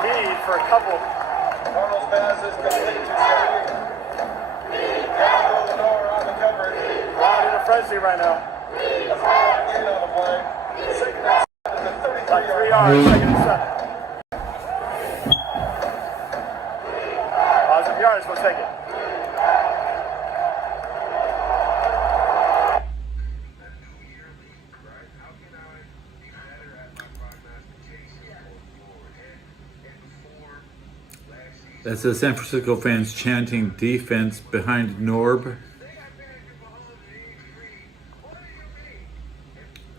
need for a couple. Cardinals pass is complete to Jair. Lenore on the coverage. Ron in a frenzy right now. That's again on the play. Second and 7 at the 33 Like 3 yard. yards, second and 7. Positive yards, we'll take it. That's the San Francisco fans chanting defense behind Norb.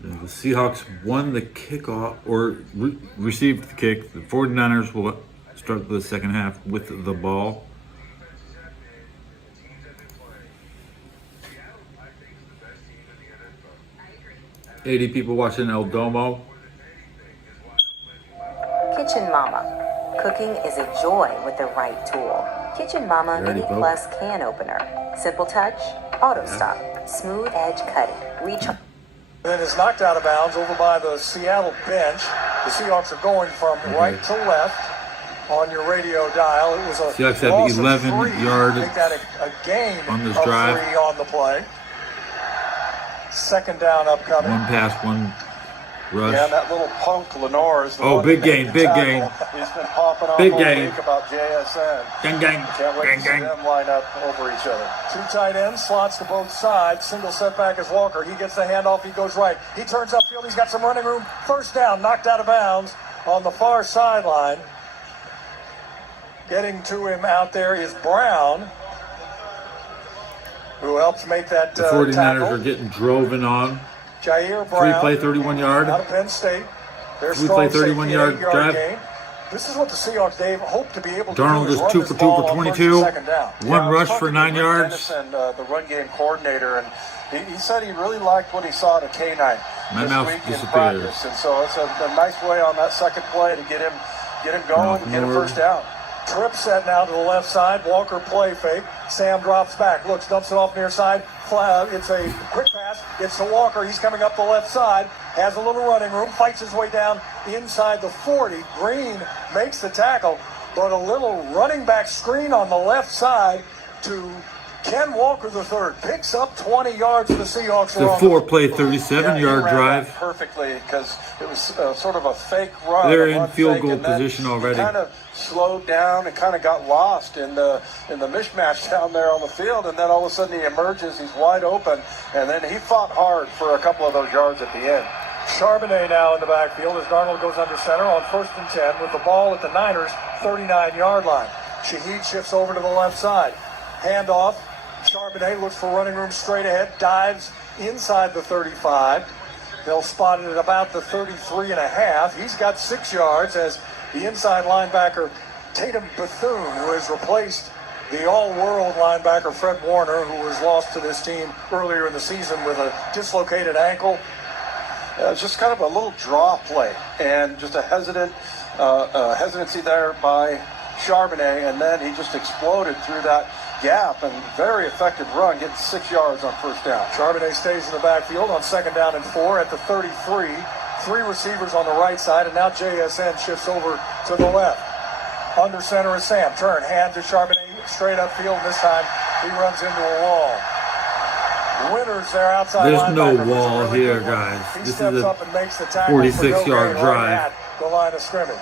The Seahawks won the kickoff, or received the kick. The 49ers will start the second half with the ball. $80 people watching El Domo. Kitchen Mama. Cooking is a joy with the right tool. Kitchen Mama Ready, Mini folks? Plus Can Opener. Simple touch, auto stop, smooth edge cutting, And then is knocked out of bounds over by the Seattle bench. The Seahawks are going from right to left on your radio dial. It was a Seahawks have loss of 11 3. yards Make that a gain on this of drive. 3 on the play. Second down upcoming. One pass, one rush. Yeah, and that little punk Lenore is the Oh, one big that made gain, the big tackle. gain. He's been popping off Big all gain. week about JSN. Gang, gang, Can't wait gang, to see gang. them line up over each other. 2 tight ends, slots to both sides. Single setback is Walker. He gets the handoff. He goes right. He turns upfield. He's got some running room. First down, knocked out of bounds on the far sideline. Getting to him out there is Brown, who helps make that The 49ers tackle. are getting driven on. Jair Free Brown, play, 31 yard. out of Penn State. Their Free strong play, safety, 31 an yard 8-yard drive. gain. This is what the Seahawks, Dave, hope to be able to Darnold do. is run 2 this for 2 ball for on first 22. and second down. One I was rush talking for to 9 Rick yards. Dennison, the run game coordinator, and he said he really liked what he saw at a K9 My this mouth week in disappears. practice, and so it's a nice way on that second play to get him going and get a Norb. first down. Trip set now to the left side. Walker play fake. Sam drops back. Looks, dumps it off near side. It's a quick pass. It's to Walker. He's coming up the left side. Has a little running room. Fights his way down inside the 40. Green makes the tackle. But a little running back screen on the left side to Ken Walker III. Picks up 20 yards for the Seahawks. The 4 play, 37 he yard ran drive. that perfectly because it was sort of a fake run. They're a in run field fake, goal and then position he already. kind of slowed down and kind of got lost in the mishmash down there on the field, and then all of a sudden he emerges, he's wide open, and then he fought hard for a couple of those yards at the end. Charbonnet now in the backfield as Darnold goes under center on 1st and 10 with the ball at the Niners' 39-yard line. Shaheed shifts over to the left side. Handoff. Charbonnet looks for running room straight ahead, dives inside the 35. They'll spot it at about the 33 and a half. He's got 6 yards as the inside linebacker Tatum Bethune, who has replaced the all-world linebacker Fred Warner, who was lost to this team earlier in the season with a dislocated ankle. It's just kind of a little draw play and just a hesitancy there by Charbonnet, and then he just exploded through that gap and very effective run, getting 6 yards on first down. Charbonnet stays in the backfield on 2nd down and 4 at the 33. 3 receivers on the right side, and now JSN shifts over to the left. Under center is Sam. Turn, hand to Charbonnet, straight upfield. This time he runs into a wall. Winters there outside. There's no linebacker, wall was a really here, good one. guys. He This steps is a up and makes the tackle for no 46-yard gain drive. right at the line of scrimmage.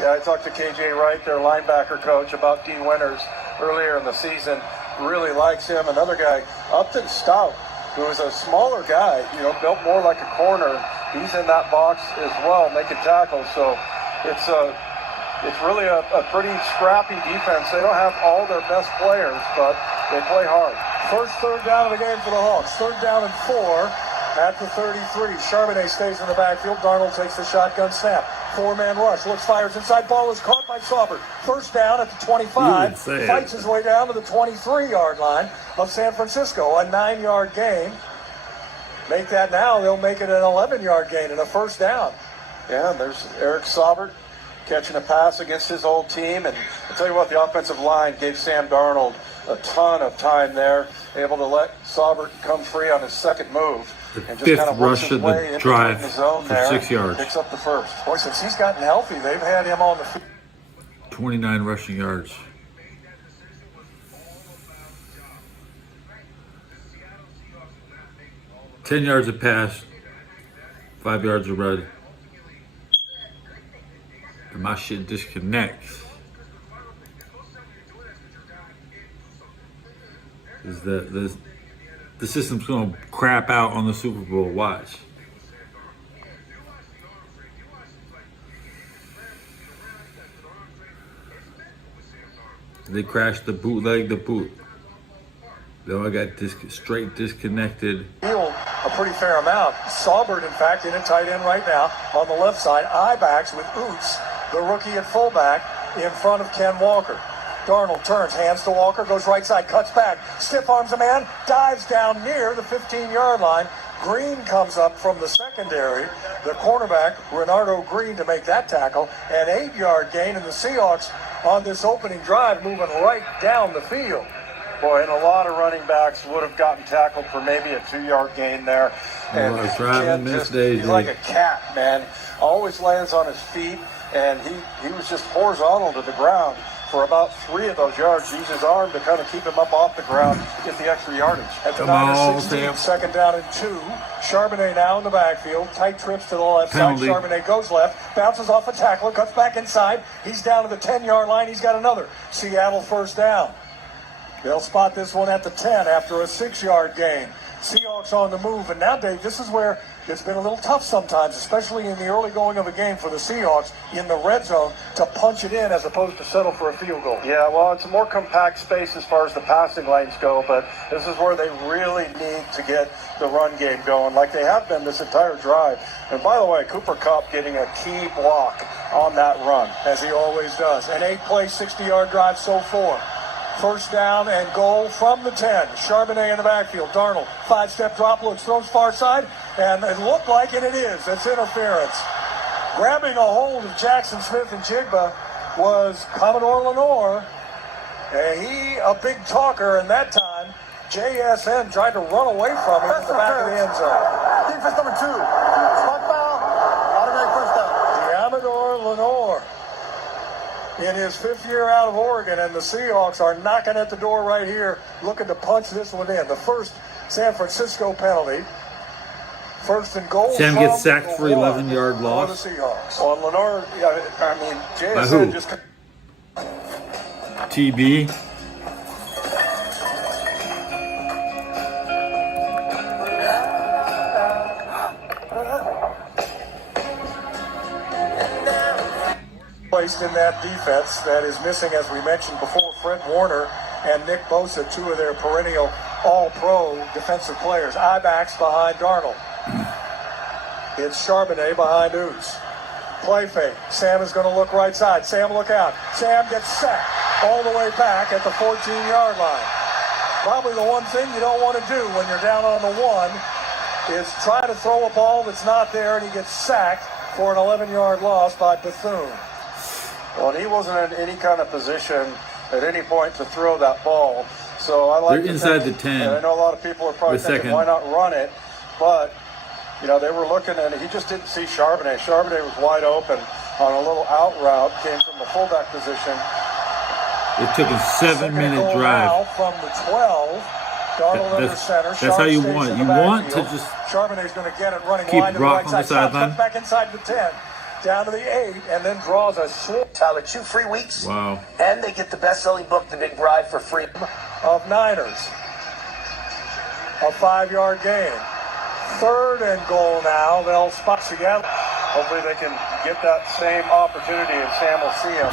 Yeah, I talked to KJ Wright, their linebacker coach, about Dean Winters earlier in the season. Really likes him. Another guy, Upton Stout, who is a smaller guy, built more like a corner. He's in that box as well, making tackles. So it's really a pretty scrappy defense. They don't have all their best players, but they play hard. First third down of the game for the Hawks. 3rd down and 4 at the 33. Charbonnet stays in the backfield. Darnold takes the shotgun snap. 4-man rush. Looks, fires inside. Ball is caught by Saubert. First down at the 25. Fights his way down to the 23-yard line of San Francisco. A 9-yard gain. Make that now. They'll make it an 11-yard gain and a first down. Yeah, and there's Eric Saubert catching a pass against his old team. And I'll tell you what, the offensive line gave Sam Darnold a ton of time there, able to let Saubert come free on his second move. The and just 5th kind of works rush his of way the into drive the zone for there, 6 yards. Picks up the first. Boy, since he's gotten healthy, they've had him on the field. 29 rushing yards. Ten yards of pass, 5 yards of run. And my shit disconnects. Is that the system's gonna crap out on the Super Bowl? Watch. They crashed the bootleg, the boot. Though I got straight disconnected. Field a pretty fair amount. Saubert, in fact, in a tight end right now on the left side. I-backs with Oots, the rookie at fullback, in front of Ken Walker. Darnold turns, hands to Walker, goes right side, cuts back, stiff arms a man, dives down near the 15-yard line. Green comes up from the secondary, the cornerback, Renardo Green, to make that tackle. An 8-yard gain, and the Seahawks on this opening drive moving right down the field. Boy, and a lot of running backs would have gotten tackled for maybe a 2-yard gain there. And I was driving Ken this just, day, he's like a cat, man. Always lands on his feet, and he was just horizontal to the ground for about 3 of those yards. He used his arm to kind of keep him up off the ground, get the extra yardage. At the Come on, 9-16, Sam. second down and 2. Charbonnet now in the backfield. Tight trips to the left Penalty. side. Charbonnet goes left, bounces off a tackler, cuts back inside. He's down to the 10-yard line. He's got another Seattle first down. They'll spot this one at the 10 after a 6-yard gain. Seahawks on the move. And now, Dave, this is where it's been a little tough sometimes, especially in the early going of a game for the Seahawks in the red zone, to punch it in as opposed to settle for a field goal. Yeah, well, it's a more compact space as far as the passing lanes go, but this is where they really need to get the run game going, like they have been this entire drive. And by the way, Cooper Kupp getting a key block on that run. As he always does. An 8-play, 60-yard drive so far. First down and goal from the 10. Charbonnet in the backfield. Darnold, 5-step drop, looks, throws far side, and it looked like, and it is. It's interference. Grabbing a hold of Jackson Smith and Jigba was Commodore Lenore. And he, a big talker, and that time, JSN tried to run away from him in the back of the end zone. Defense number 2. Spot foul. Automatic first down. Commodore Lenore in his 5th year out of Oregon, and the Seahawks are knocking at the door right here, looking to punch this one in. The first San Francisco penalty. First and goal. Sam from gets sacked for the 11-yard one loss. For the Seahawks. Well, Lenore, I mean, By who? JSN just... TB. Placed in that defense that is missing, as we mentioned before, Fred Warner and Nick Bosa, 2 of their perennial all-pro defensive players. I-backs behind Darnold. It's Charbonnet behind Oots. Play fake. Sam is going to look right side. Sam, look out. Sam gets sacked all the way back at the 14-yard line. Probably the one thing you don't want to do when you're down on the 1 is try to throw a ball that's not there, and he gets sacked for an 11-yard loss by Bethune. Well, and he wasn't in any kind of position at any point to throw that ball. So I like They're inside the 10. And I know a lot of people are probably The thinking, second. why not run it? But, you know, they were looking, and he just didn't see Charbonnet. Charbonnet was wide open on a little out route, came from the fullback position. It took a 7-minute Goal drive. now from the 12. Donald under center. That's how you Sharp want stays it. in You the want to backfield. just Charbonnet's going to get it running keep wide to the Brock right on the side. Stops, sideline. cuts back inside the 10. Down to the 8, and then draws a short Tyler, 2 free weeks. Wow. And they get the best-selling book, The Big Bribe, for free. of Niners. A 5-yard gain. Third and goal now. They'll spot together. Hopefully they can get that same opportunity, and Sam will see him.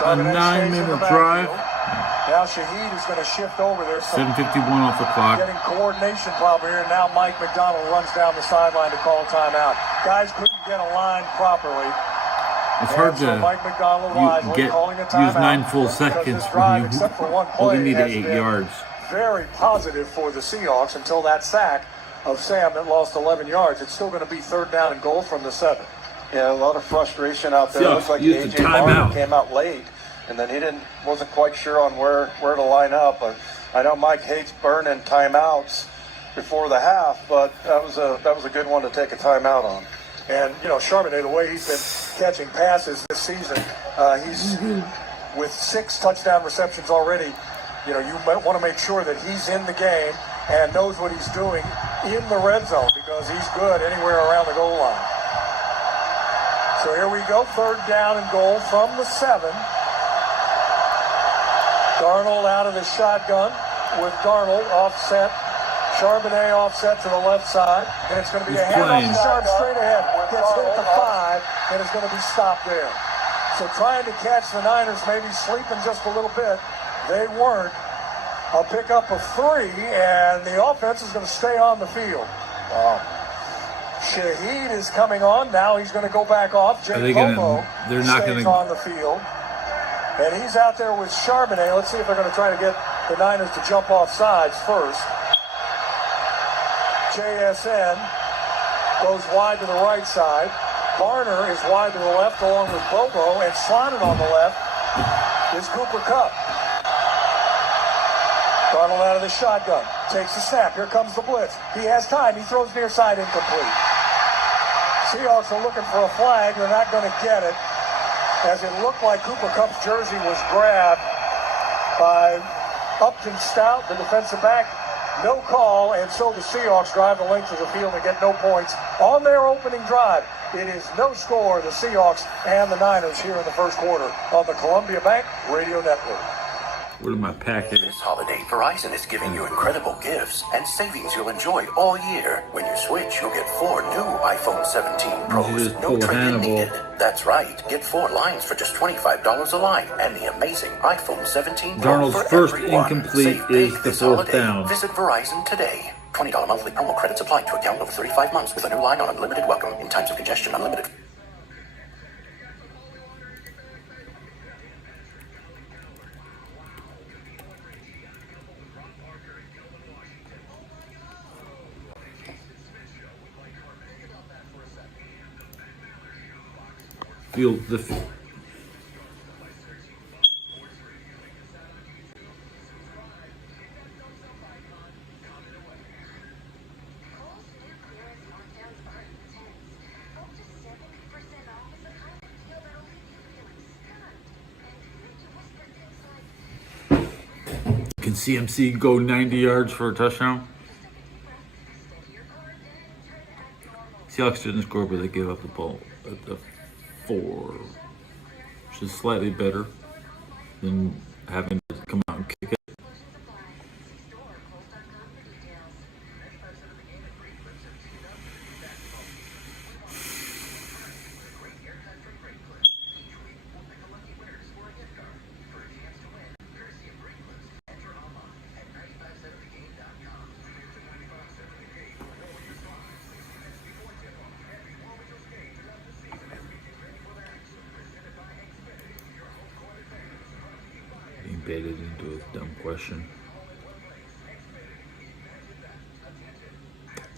Charbonnet stays in the 9-minute backfield. drive. Now Shaheed is going to shift over there. 7:51 off the clock. Getting coordination problem here. Now Mike McDonald runs down the sideline to call timeout. Guys couldn't get a line properly. It's hard And so Mike McDonald wisely to calling a use timeout 9 full because seconds this drive, when except for you one play, only needed has 8 been yards. very positive for the Seahawks until that sack of Sam that lost 11 yards. It's still going to be 3rd down and goal from the 7. Yeah, a lot of frustration out there. Yeah, It looks like use the A.J. Barber timeout. came out late, and then he wasn't quite sure on where to line up. But I know Mike hates burning timeouts before the half, but that was a good one to take a timeout on. And, Charbonnet, the way he's been catching passes this season, he's with 6 touchdown receptions already. You might want to make sure that he's in the game and knows what he's doing in the red zone because he's good anywhere around the goal line. So here we go, 3rd down and goal from the 7. Darnold out of the shotgun with Darnold offset. Charbonnet offset to the left side. And it's going to be a handoff to Sharp straight ahead. Gets hit at the 5 and is going to be stopped there. So trying to catch the Niners, maybe sleeping just a little bit. They weren't. A pickup of 3, and the offense is going to stay on the field. Wow. Shaheed is coming on. Now he's going to go back off. Jake Bobo stays on the field. And he's out there with Charbonnet. Let's see if they're going to try to get the Niners to jump off sides first. JSN goes wide to the right side. Barner is wide to the left along with Bobo, and slotted on the left is Cooper Kupp. Darnold out of the shotgun, takes the snap. Here comes the blitz. He has time. He throws near side, incomplete. Seahawks are looking for a flag. They're not going to get it, as it looked like Cooper Kupp's jersey was grabbed by Upton Stout, the defensive back. No call, and so the Seahawks drive the length of the field and get no points on their opening drive. It is no score, the Seahawks and the Niners here in the first quarter on the Columbia Bank Radio Network. Where did my package? This holiday, Verizon is giving you incredible gifts and savings you'll enjoy all year. When you switch, you'll get 4 new iPhone 17 Pros. No trade-in needed. That's right. Get 4 lines for just $25 a line, and the amazing iPhone 17 Pro Darnold's for first everyone. incomplete Save big is the this 4th holiday. down. Visit Verizon today. $20 monthly promo credits applied to account over 35 months with a new line on unlimited welcome. In times of congestion, unlimited. Field the Can CMC go 90 yards for a touchdown? Seahawks didn't score, but they gave up the ball at the 4, which is slightly better than having to come out and kick it. Being baited into a dumb question.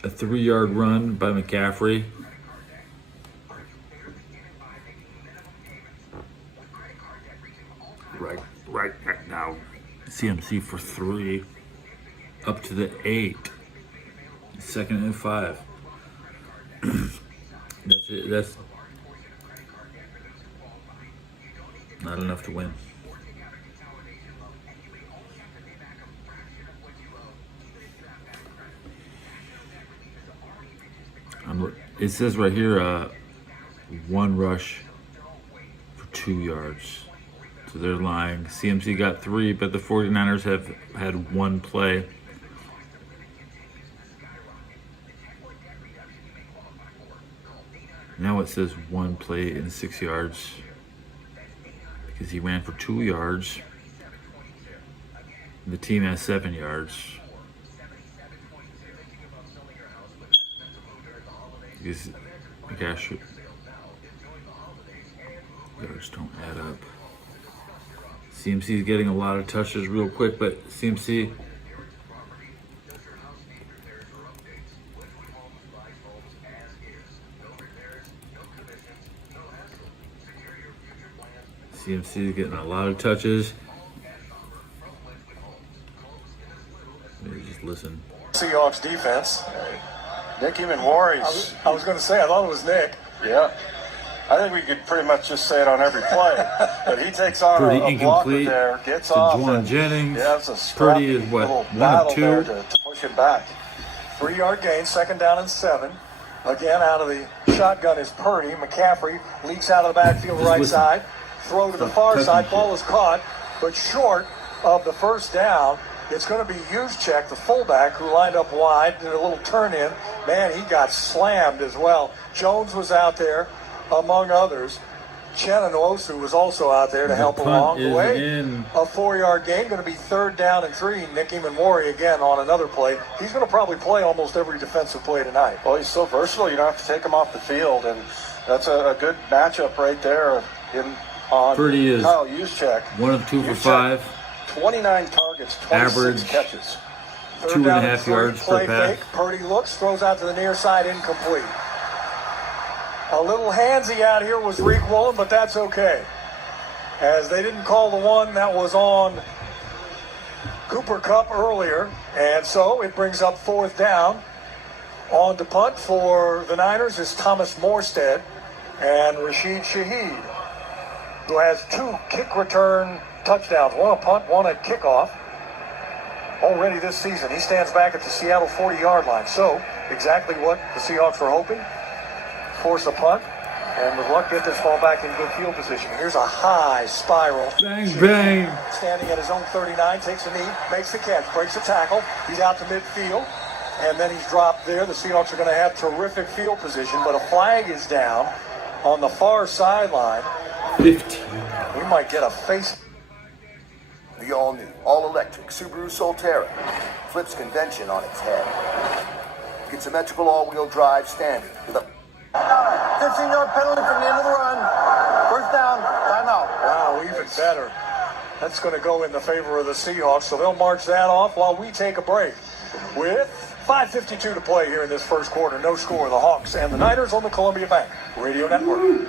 A 3-yard run by McCaffrey. Right back now. CMC for 3. Up to the 8. 2nd and 5. That's it. That's not enough to win. It says right here, 1 rush for 2 yards. So they're lying. CMC got 3, but the 49ers have had 1 play. Now it says 1 play in 6 yards because he ran for 2 yards. The team has 7 yards. Because gosh, yards don't add up. CMC is getting a lot of touches real quick, but CMC is getting a lot of touches. Maybe just listen. Seahawks defense Nicky Manwari's. I was going to say, I thought it was Nick. Yeah. I think we could pretty much just say it on every play. But he takes on Pretty a blocker incomplete there, gets to off. Juwan and Jennings. Yeah, it's a scrappy Purdy is what, little 1 of battle 2? there to push him back. 3-yard gain, 2nd down and 7. Again, out of the shotgun is Purdy. McCaffrey leaks out of the backfield right listen. side. Throw to the far Touching side. shit. Ball is caught, but short of the first down. It's going to be Juszczyk, the fullback, who lined up wide, did a little turn in. Man, he got slammed as well. Jones was out there, among others. Chen Nwosu was also out there to help punt along the is way. in. A 4-yard gain, going to be 3rd down and 3. Nicky Manwari again on another play. He's going to probably play almost every defensive play tonight. Well, he's so versatile, you don't have to take him off the field. And that's a good matchup right there on Purdy is Kyle Juszczyk. 1 of 2 for Juszczyk, 5. 29 targets, 26 Average catches. 2.5 yards per play pass. fake. Purdy looks, throws out to the near side, incomplete. A little handsy out here was Reek Woolen, but that's okay. As they didn't call the one that was on Cooper Kupp earlier. And so it brings up 4th down. On to punt for the Niners is Thomas Morstead and Rashid Shaheed, who has 2 kick return touchdowns, 1 a punt, 1 a kickoff. Already this season, he stands back at the Seattle 40-yard line. So exactly what the Seahawks were hoping. Force a punt, and with luck, get this ball back in good field position. Here's a high spiral. Bang, bang. Standing at his own 39, takes a knee, makes the catch, breaks the tackle. He's out to midfield, and then he's dropped there. The Seahawks are going to have terrific field position, but a flag is down on the far sideline. 15. We might get a face. The all-new, all-electric Subaru Solterra flips convention on its head. Gets symmetrical all-wheel drive standard with a 15-yard penalty from the end of the run. 1st down, timeout. Wow, even better. That's going to go in the favor of the Seahawks, so they'll march that off while we take a break. With 5:52 to play here in this first quarter. No score. The Hawks and the Niners on the Columbia Bank Radio Network.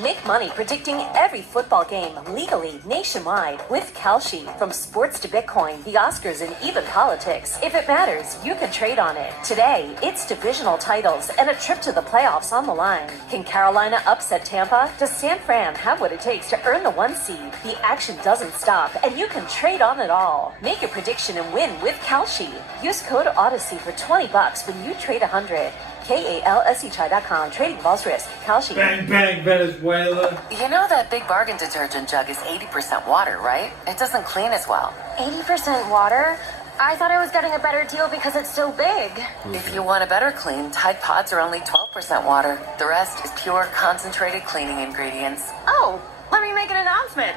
Make money predicting every football game legally nationwide with Kalshi. From sports to Bitcoin, the Oscars, and even politics. If it matters, you can trade on it. Today, it's divisional titles and a trip to the playoffs on the line. Can Carolina upset Tampa? Does San Fran have what it takes to earn the 1 seed? The action doesn't stop, and you can trade on it all. Make a prediction and win with Kalshi. Use code Odyssey for $20 when you trade 100. KALSECHI.com. Trading involves risk. Kalshi. Bang, bang, Venezuela. You know that Big Bargain detergent jug is 80% water, right? It doesn't clean as well. 80% water? I thought I was getting a better deal because it's so big. If you want a better clean, Tide Pods are only 12% water. The rest is pure, concentrated cleaning ingredients. Oh, let me make an announcement.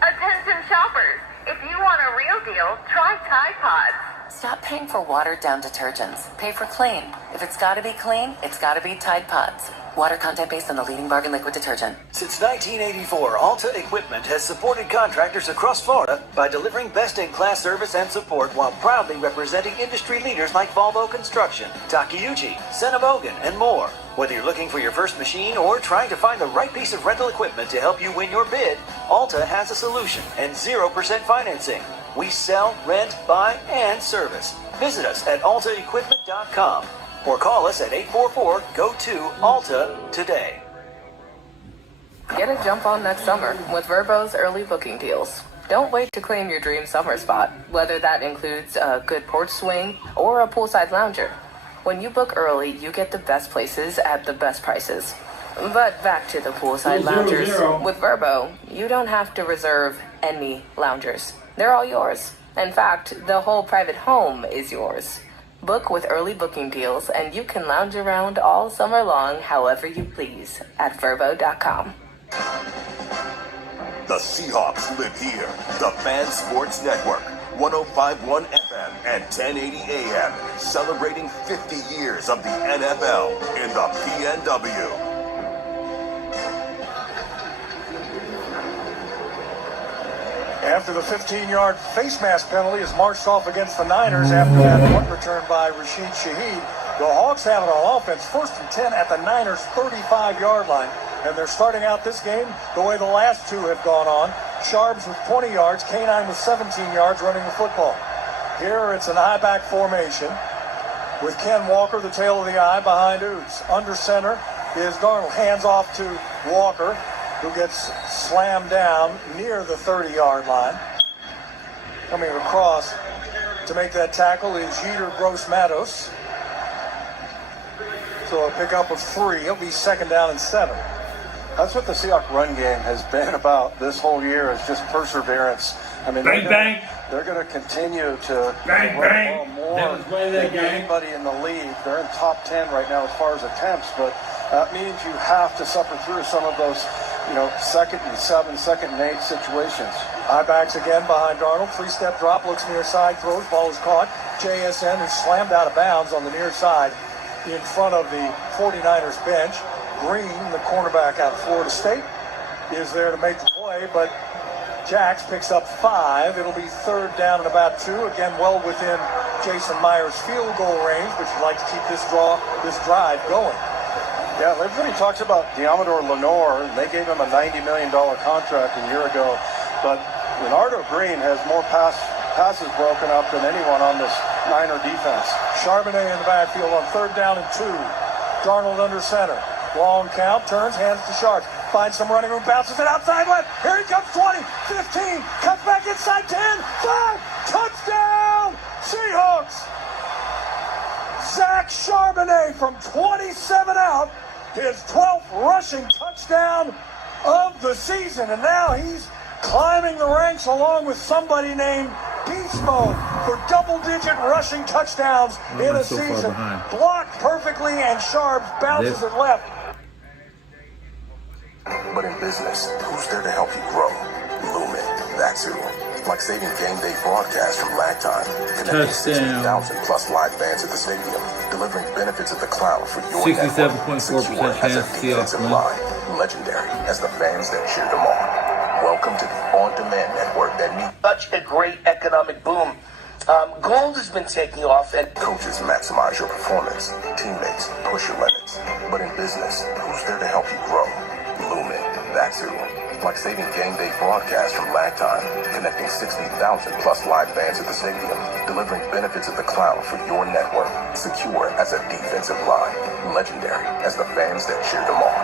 Attention shoppers, if you want a real deal, try Tide Pods. Stop paying for watered-down detergents. Pay for clean. If it's gotta be clean, it's gotta be Tide Pods. Water content based on the leading bargain liquid detergent. Since 1984, Alta Equipment has supported contractors across Florida by delivering best-in-class service and support while proudly representing industry leaders like Volvo Construction, Takeuchi, Senebogen, and more. Whether you're looking for your first machine or trying to find the right piece of rental equipment to help you win your bid, Alta has a solution and 0% financing. We sell, rent, buy, and service. Visit us at altaequipment.com or call us at 844-GO-TO-ALTA today. Get a jump on next summer with Vrbo's early booking deals. Don't wait to claim your dream summer spot, whether that includes a good porch swing or a poolside lounger. When you book early, you get the best places at the best prices. But back to the poolside loungers. With Vrbo, you don't have to reserve any loungers. They're all yours. In fact, the whole private home is yours. Book with early booking deals, and you can lounge around all summer long however you please at Vrbo.com. The Seahawks live here. The Fan Sports Network, 105.1 FM and 1080 AM, celebrating 50 years of the NFL in the PNW. After the 15-yard face mask penalty is marched off against the Niners after that punt return by Rashid Shaheed, the Hawks have it on offense, 1st and 10 at the Niners' 35-yard line. And they're starting out this game the way the last two have gone on. Sharps with 20 yards, K9 with 17 yards running the football. Here it's an I-back formation. with Ken Walker, the tail of the eye, behind Oots. Under center is Darnold. Hands off to Walker, who gets slammed down near the 30-yard line. Coming across to make that tackle is Jeter Gross-Matos. So a pickup of 3. It'll be 2nd down and 7. That's what the Seahawks run game has been about this whole year, is just perseverance. I mean, they're going to continue to run the ball more than anybody in the league. They're in top 10 right now as far as attempts, but that means you have to suffer through some of those, 2nd and 7, 2nd and 8 situations. High backs again behind Darnold. 3-step drop, looks near side, throws, ball is caught. JSN is slammed out of bounds on the near side in front of the 49ers bench. Green, the cornerback out of Florida State, is there to make the play, but Jax picks up 5. It'll be 3rd down and about 2. Again, well within Jason Myers' field goal range, but you'd like to keep this drive going. Yeah, everybody talks about Diamador Lenore, and they gave him a $90 million contract a year ago, but Leonardo Green has more passes broken up than anyone on this Niner defense. Charbonnet in the backfield on 3rd down and 2. Darnold under center. Long count, turns, hands to Sharp. Finds some running room, bounces it outside left. Here he comes, 20, 15, cuts back inside 10, 5, touchdown, Seahawks! Zach Charbonnet from 27 out, his 12th rushing touchdown of the season, and now he's climbing the ranks along with somebody named Beast Mode for double-digit rushing touchdowns in a season. Blocked perfectly, and Sharps bounces it left. But in business, who's there to help you grow? Lumen, that's who. Like saving game day broadcasts from lag time, connecting 60,000 plus live fans at the stadium, delivering benefits at the cloud for your 67.4% chance defensive line, legendary as the fans that cheer them on. Welcome to the on-demand network that meets Such a great economic boom. Gold has been taking off, and coaches maximize your performance, teammates push your limits. But in business, who's there to help you grow? Lumen, that's who. Like saving game day broadcasts from lag time, connecting 60,000 plus live fans at the stadium, delivering benefits at the cloud for your network, secure as a defensive line, legendary as the fans that cheer them on.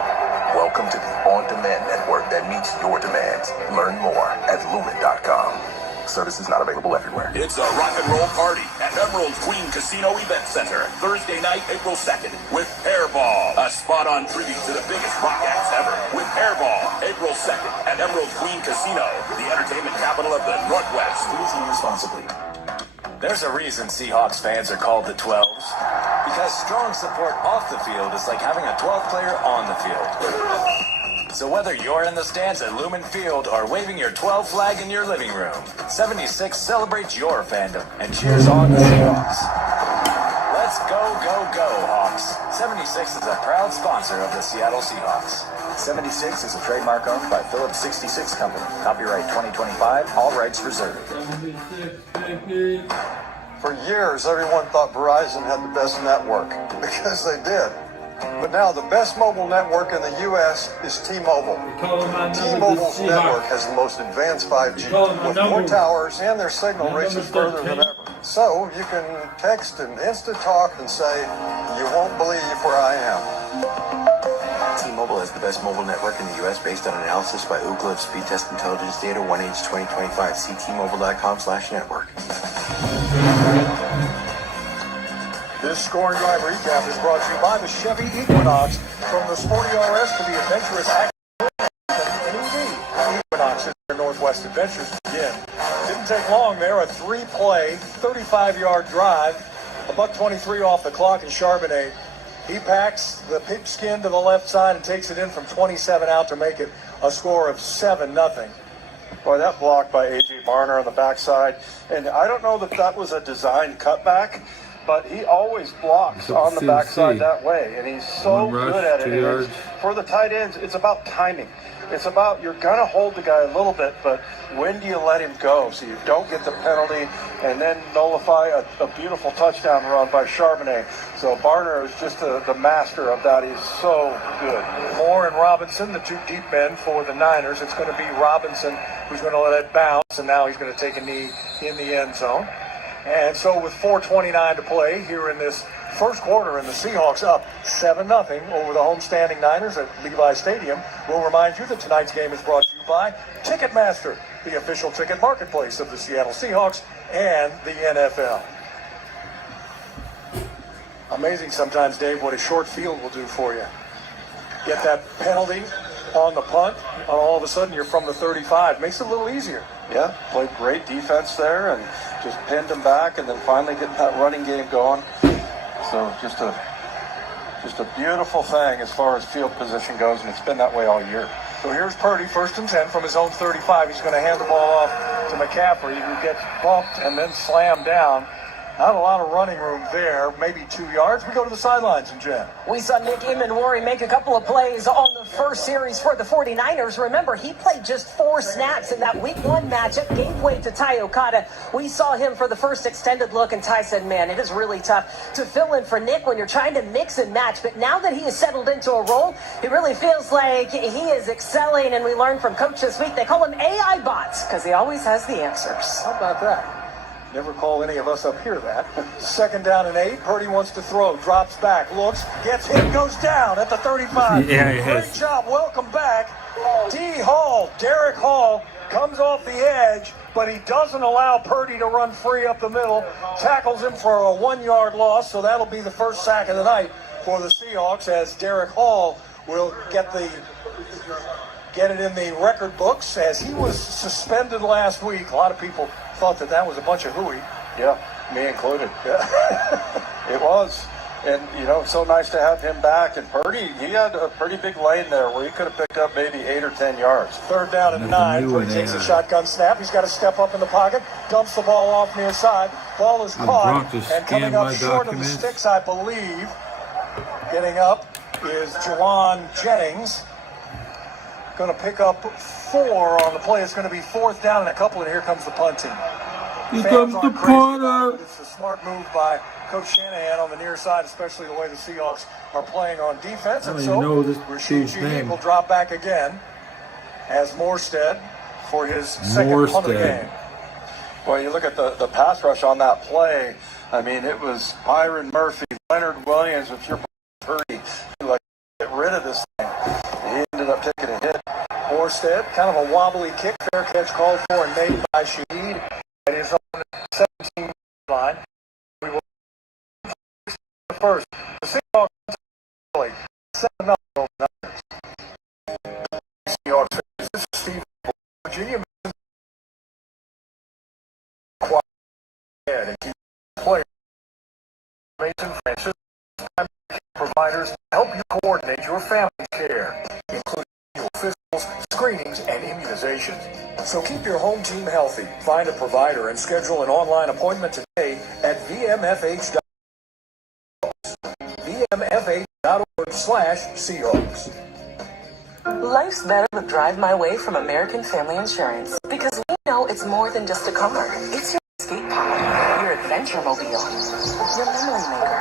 Welcome to the on-demand network that meets your demands. Learn more at lumen.com. Services not available everywhere. It's a rock and roll party at Emerald Queen Casino Event Center, Thursday night, April 2nd, with Hairball, a spot-on tribute to the biggest rock acts ever. With Hairball, April 2nd at Emerald Queen Casino, the entertainment capital of the Northwest. Please use responsibly. There's a reason Seahawks fans are called the 12s. Because strong support off the field is like having a 12th player on the field. So whether you're in the stands at Lumen Field or waving your 12 flag in your living room, 76 celebrates your fandom and cheers on the Seahawks. Let's go, go, go, Hawks. 76 is a proud sponsor of the Seattle Seahawks. 76 is a trademark owned by Phillips 66 Company. Copyright 2025, all rights reserved. For years, everyone thought Verizon had the best network, because they did. But now the best mobile network in the U.S. is T-Mobile. T-Mobile's network has the most advanced 5G, with more towers, and their signal reaches further than ever. So you can text and instant talk and say, "You won't believe where I am." T-Mobile has the best mobile network in the U.S. based on analysis by Ookla of Speed Test Intelligence Data 1H 2025. See T-Mobile.com/network. This scoring drive recap is brought to you by the Chevy Equinox. From the sporty RS to the adventurous EV, Equinox is where Northwest Adventures begin. Didn't take long there. A 3-play, 35-yard drive. $1:23 off the clock, and Charbonnet, he packs the pigskin to the left side and takes it in from 27 out to make it a score of 7-0. Boy, that block by A.J. Barner on the backside, and I don't know that that was a design cutback, but he always blocks on the backside that way, and he's so good at it. For the tight ends, it's about timing. It's about, you're going to hold the guy a little bit, but when do you let him go so you don't get the penalty and then nullify a beautiful touchdown run by Charbonnet. So Barner is just the master of that. He's so good. Moore and Robinson, the two deep men for the Niners. It's going to be Robinson who's going to let it bounce, and now he's going to take a knee in the end zone. And so with 4:29 to play here in this first quarter, and the Seahawks up 7-0 over the homestanding Niners at Levi Stadium. We'll remind you that tonight's game is brought to you by Ticketmaster, the official ticket marketplace of the Seattle Seahawks and the NFL. Amazing sometimes, Dave, what a short field will do for you. Get that penalty on the punt, and all of a sudden you're from the 35. Makes it a little easier. Yeah, played great defense there and just pinned him back, and then finally getting that running game going. So just a beautiful thing as far as field position goes, and it's been that way all year. So here's Purdy, 1st and 10 from his own 35. He's going to hand the ball off to McCaffrey, who gets bumped and then slammed down. Not a lot of running room there, maybe 2 yards. We go to the sidelines and Jen. We saw Nick Emanwari make a couple of plays on the first series for the 49ers. Remember, he played just 4 snaps in that week 1 matchup, gave way to Ty Okada. We saw him for the first extended look, and Ty said, man, it is really tough to fill in for Nick when you're trying to mix and match. But now that he has settled into a role, it really feels like he is excelling, and we learned from Coach this week, they call him AI bots because he always has the answers. How about that? Never call any of us up here that. 2nd down and 8. Purdy wants to throw. Drops back. Looks. Gets hit. Goes down at the 35. Yeah, he Great has. job. Welcome back. Derek Hall comes off the edge, but he doesn't allow Purdy to run free up the middle. Tackles him for a 1-yard loss, so that'll be the first sack of the night for the Seahawks, as Derek Hall will get it in the record books, as he was suspended last week. A lot of people thought that was a bunch of hooey. Yeah, me included. Yeah. It was. And, it's so nice to have him back. And Purdy, he had a pretty big lane there where he could have picked up maybe 8 or 10 yards. 3rd down and 9. Purdy takes a shotgun snap. He's got to step up in the pocket, dumps the ball off near side. Ball is caught. And coming up short of the sticks, I believe, getting up is Jawan Jennings. Going to pick up 4 on the play. It's going to be 4th down and a couple, and here comes the punt team. Here comes the punter. It's a smart move by Coach Shanahan on the near side, especially the way the Seahawks are playing on defense. And so Rashid Shaheed will drop back again as Morstead for his second punt of the game. Well, you look at the pass rush on that play. I mean, it was Byron Murphy, Leonard Williams with your Purdy. Like, get rid of this thing. He ended up taking a hit. Morstead, kind of a wobbly kick. Fair catch called for and made by Shaheed at his own 17 line. We will first. The Seahawks 7-0 over the Niners. Seahawks fans, this is Steve, Virginia. Quiet and keep players. Mason Francis, providers help you coordinate your family care, including physicals, screenings, and immunizations. So keep your home team healthy. Find a provider and schedule an online appointment today at vmfh.org. vmfh.org/Seahawks. Life's better with Drive My Way from American Family Insurance, because we know it's more than just a car. It's your escape pod, your adventure mobile, your memory maker.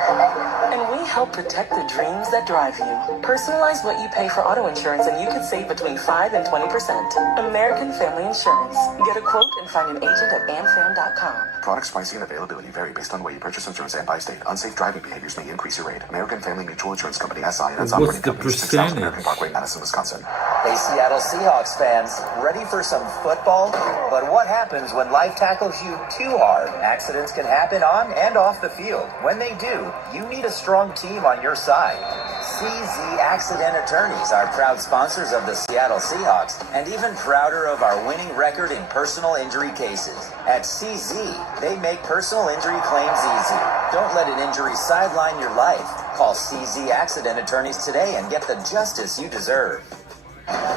And we help protect the dreams that drive you. Personalize what you pay for auto insurance and you could save between 5 and 20%. American Family Insurance. Get a quote and find an agent at amfam.com. Products pricing and availability vary based on where you purchase insurance and by state. Unsafe driving behaviors may increase your rate. American Family Mutual Insurance Company, SI, and its What's operating the companies, 6000 percentage? American Parkway, Madison, Wisconsin. Hey, Seattle Seahawks fans, ready for some football? But what happens when life tackles you too hard? Accidents can happen on and off the field. When they do, you need a strong team on your side. CZ Accident Attorneys are proud sponsors of the Seattle Seahawks and even prouder of our winning record in personal injury cases. At CZ, they make personal injury claims easy. Don't let an injury sideline your life. Call CZ Accident Attorneys today and get the justice you deserve.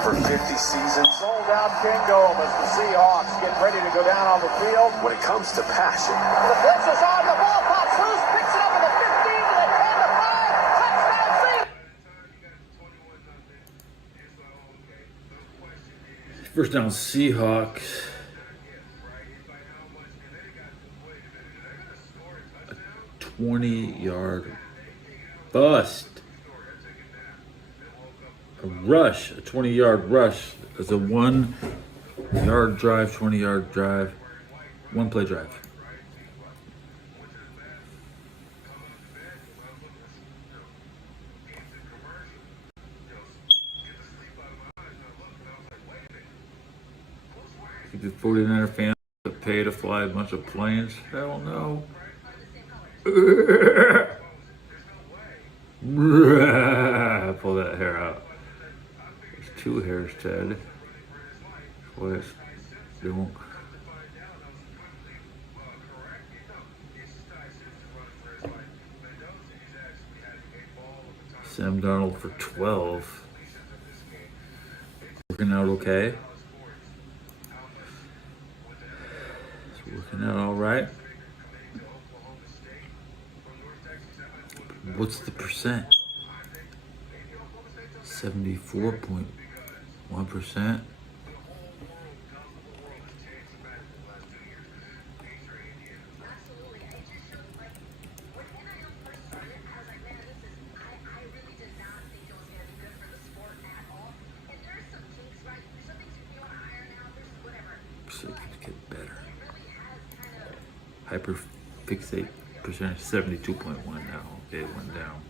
For 50 seasons, Sold out Kingdome as the Seahawks get ready to go down on the field. When it comes to passion, The blitz is on, the ball pops loose, picks it up at the 15 to the 10 to 5, touchdown Seahawks. First down, Seahawks. A 20-yard bust. A rush, a 20-yard rush. It's a 1-yard drive, 20-yard drive, one-play drive. Think the 49er fans have paid to fly a bunch of planes? Hell no. Pull that hair out. There's two hairs, Ted. Boy, they won't. Sam Darnold for 12. Working out okay. It's working out all right. What's the percent? 74.1%. So it could get better. Hyperfixate percentage 72.1 now. Okay, it went down.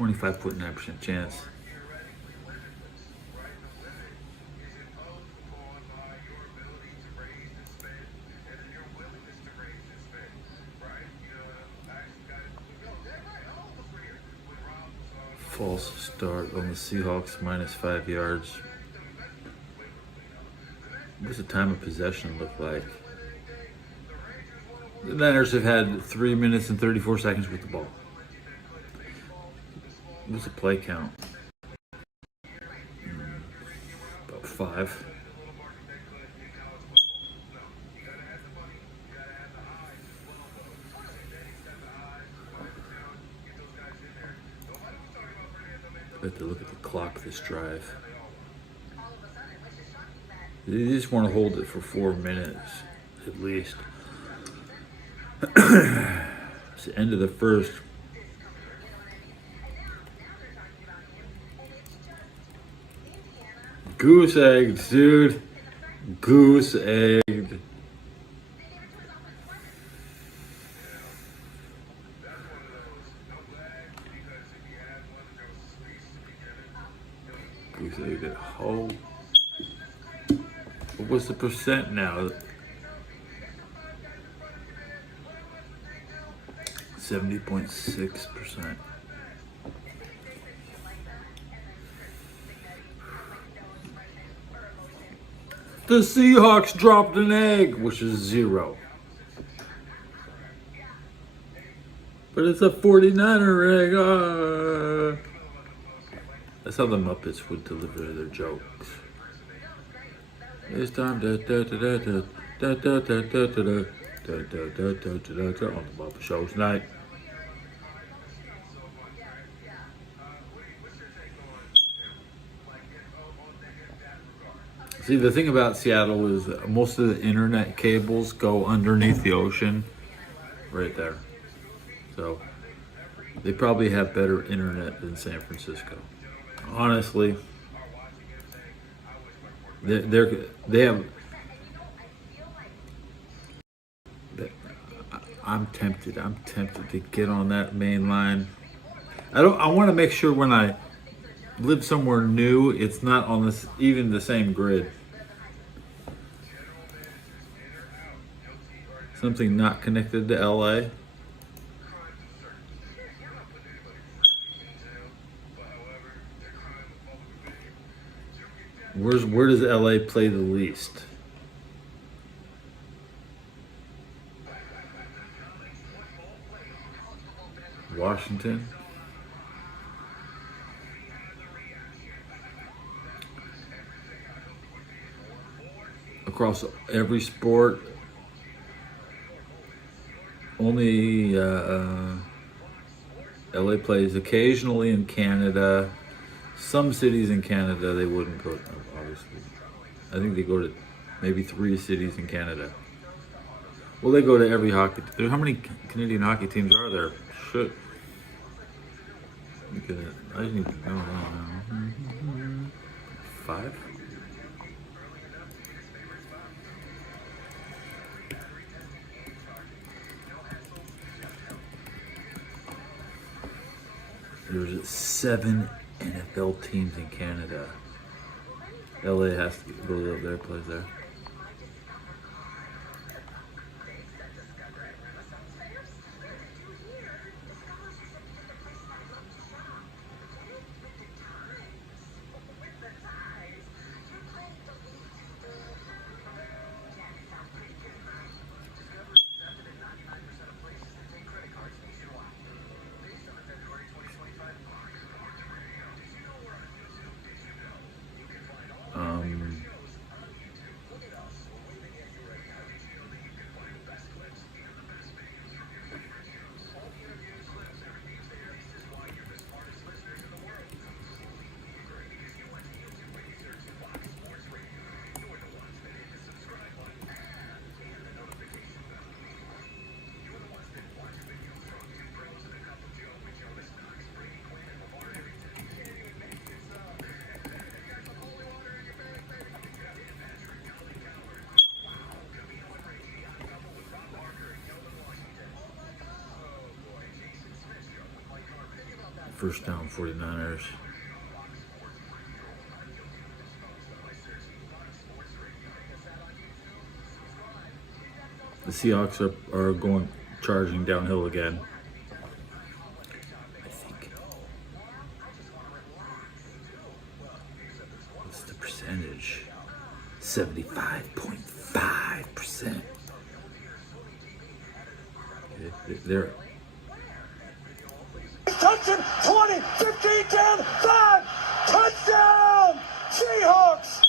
.9% chance. False start on the Seahawks, -5 yards. What does the time of possession look like? The Niners have had 3 minutes and 34 seconds with the ball. What's the play count? About 5. I have to look at the clock this drive. They just want to hold it for 4 minutes, at least. It's the end of the first. Goose egged, dude. Goose egged. Goose egged at home. What's the percent now? 70.6%. The Seahawks dropped an egg, which is 0. But it's a 49er egg. That's how the Muppets would deliver their jokes. It's time on the Muppet Show tonight. See, the thing about Seattle is most of the internet cables go underneath the ocean, right there. So they probably have better internet than San Francisco. Honestly, they have. I'm tempted to get on that main line. I want to make sure when I live somewhere new, it's not on this even the same grid. Something not connected to LA. Where does LA play the least? Washington. Across every sport, only LA plays occasionally in Canada. Some cities in Canada they wouldn't go to, obviously. I think they go to maybe 3 cities in Canada. Well, they go to every hockey. How many Canadian hockey teams are there? Shit. I just need to know now. 5? There's 7 NFL teams in Canada. LA has to go up there, plays there. First down, 49ers. The Seahawks are going charging downhill again. I think. What's the percentage? 75.5%. They're Touchdown, 20, 15, 10, 5, touchdown, Seahawks.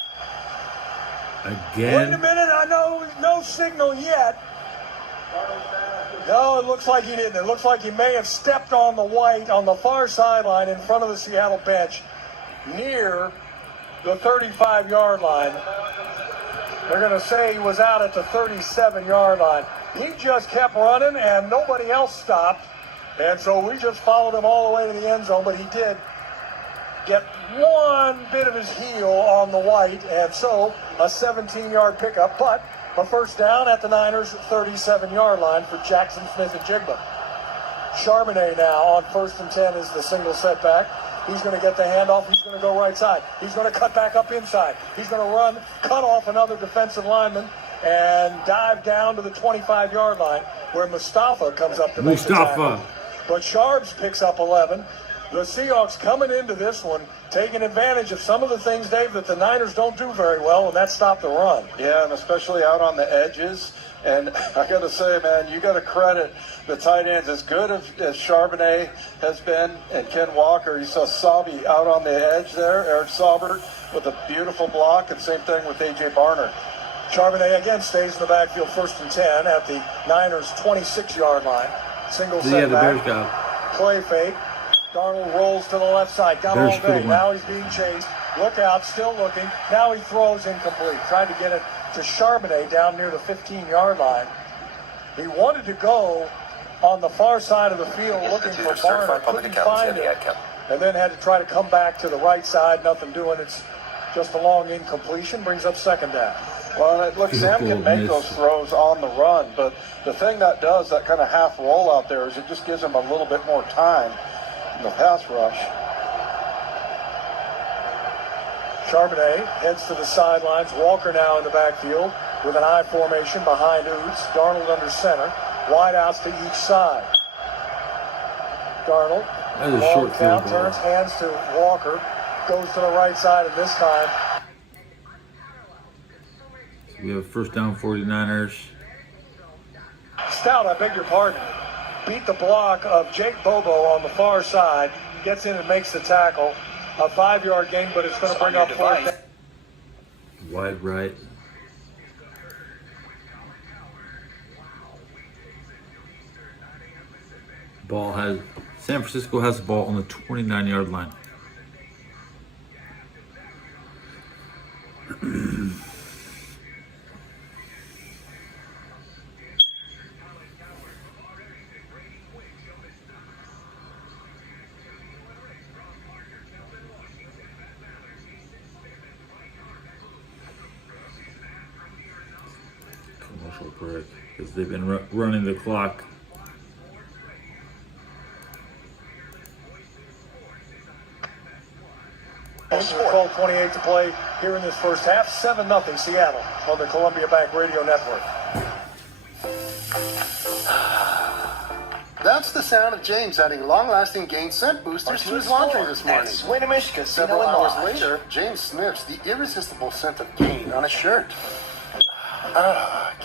Again. Wait a minute, I know no signal yet. No, it looks like he didn't. It looks like he may have stepped on the white on the far sideline in front of the Seattle bench near the 35-yard line. They're going to say he was out at the 37-yard line. He just kept running and nobody else stopped. And so we just followed him all the way to the end zone, but he did get one bit of his heel on the white, and so a 17-yard pickup, but a first down at the Niners' 37-yard line for Jackson Smith-Njigba. Charbonnet now on 1st and 10 is the single setback. He's going to get the handoff. He's going to go right side. He's going to cut back up inside. He's going to run, cut off another defensive lineman, and dive down to the 25-yard line where Mustafa comes up to make the tackle. But Sharbs picks up 11. The Seahawks coming into this one, taking advantage of some of the things, Dave, that the Niners don't do very well, and that's stop the run. Yeah, and especially out on the edges. And I got to say, man, you got to credit the tight ends. As good as Charbonnet has been and Ken Walker, you saw Sabi out on the edge there, Eric Saubert with a beautiful block, and same thing with A.J. Barner. Charbonnet again stays in the backfield 1st and 10 at the Niners' 26-yard line. Single setback. Play fake. Darnold rolls to the left side. Got all day. Now he's being chased. Look out. Still looking. Now he throws incomplete. Tried to get it to Charbonnet down near the 15-yard line. He wanted to go on the far side of the field looking for Barner. Couldn't find it. And then had to try to come back to the right side. Nothing doing. It's just a long incompletion. Brings up second down. Well, look, Sam can make those throws on the run, but the thing that does, that kind of half roll out there, is it just gives him a little bit more time in the pass rush. Charbonnet heads to the sidelines. Walker now in the backfield with an I formation behind Oots. Darnold under center. Wide outs to each side. Darnold, long count, turns hands to Walker. Goes to the right side, and this time we have first down, 49ers. Stout, I beg your pardon, beat the block of Jake Bobo on the far side, gets in and makes the tackle. A 5-yard gain, but it's going to bring up 4th. Wide right. San Francisco has the ball on the 29-yard line. Commercial break because they've been running the clock. Sport. 12:28 to play here in this first half. 7-0 Seattle on the Columbia Bank Radio Network. That's the sound of James adding long-lasting gain scent boosters to his laundry this morning. Swinomish Casino Several and hours Lodge. later, James sniffs the irresistible scent of gain on his shirt.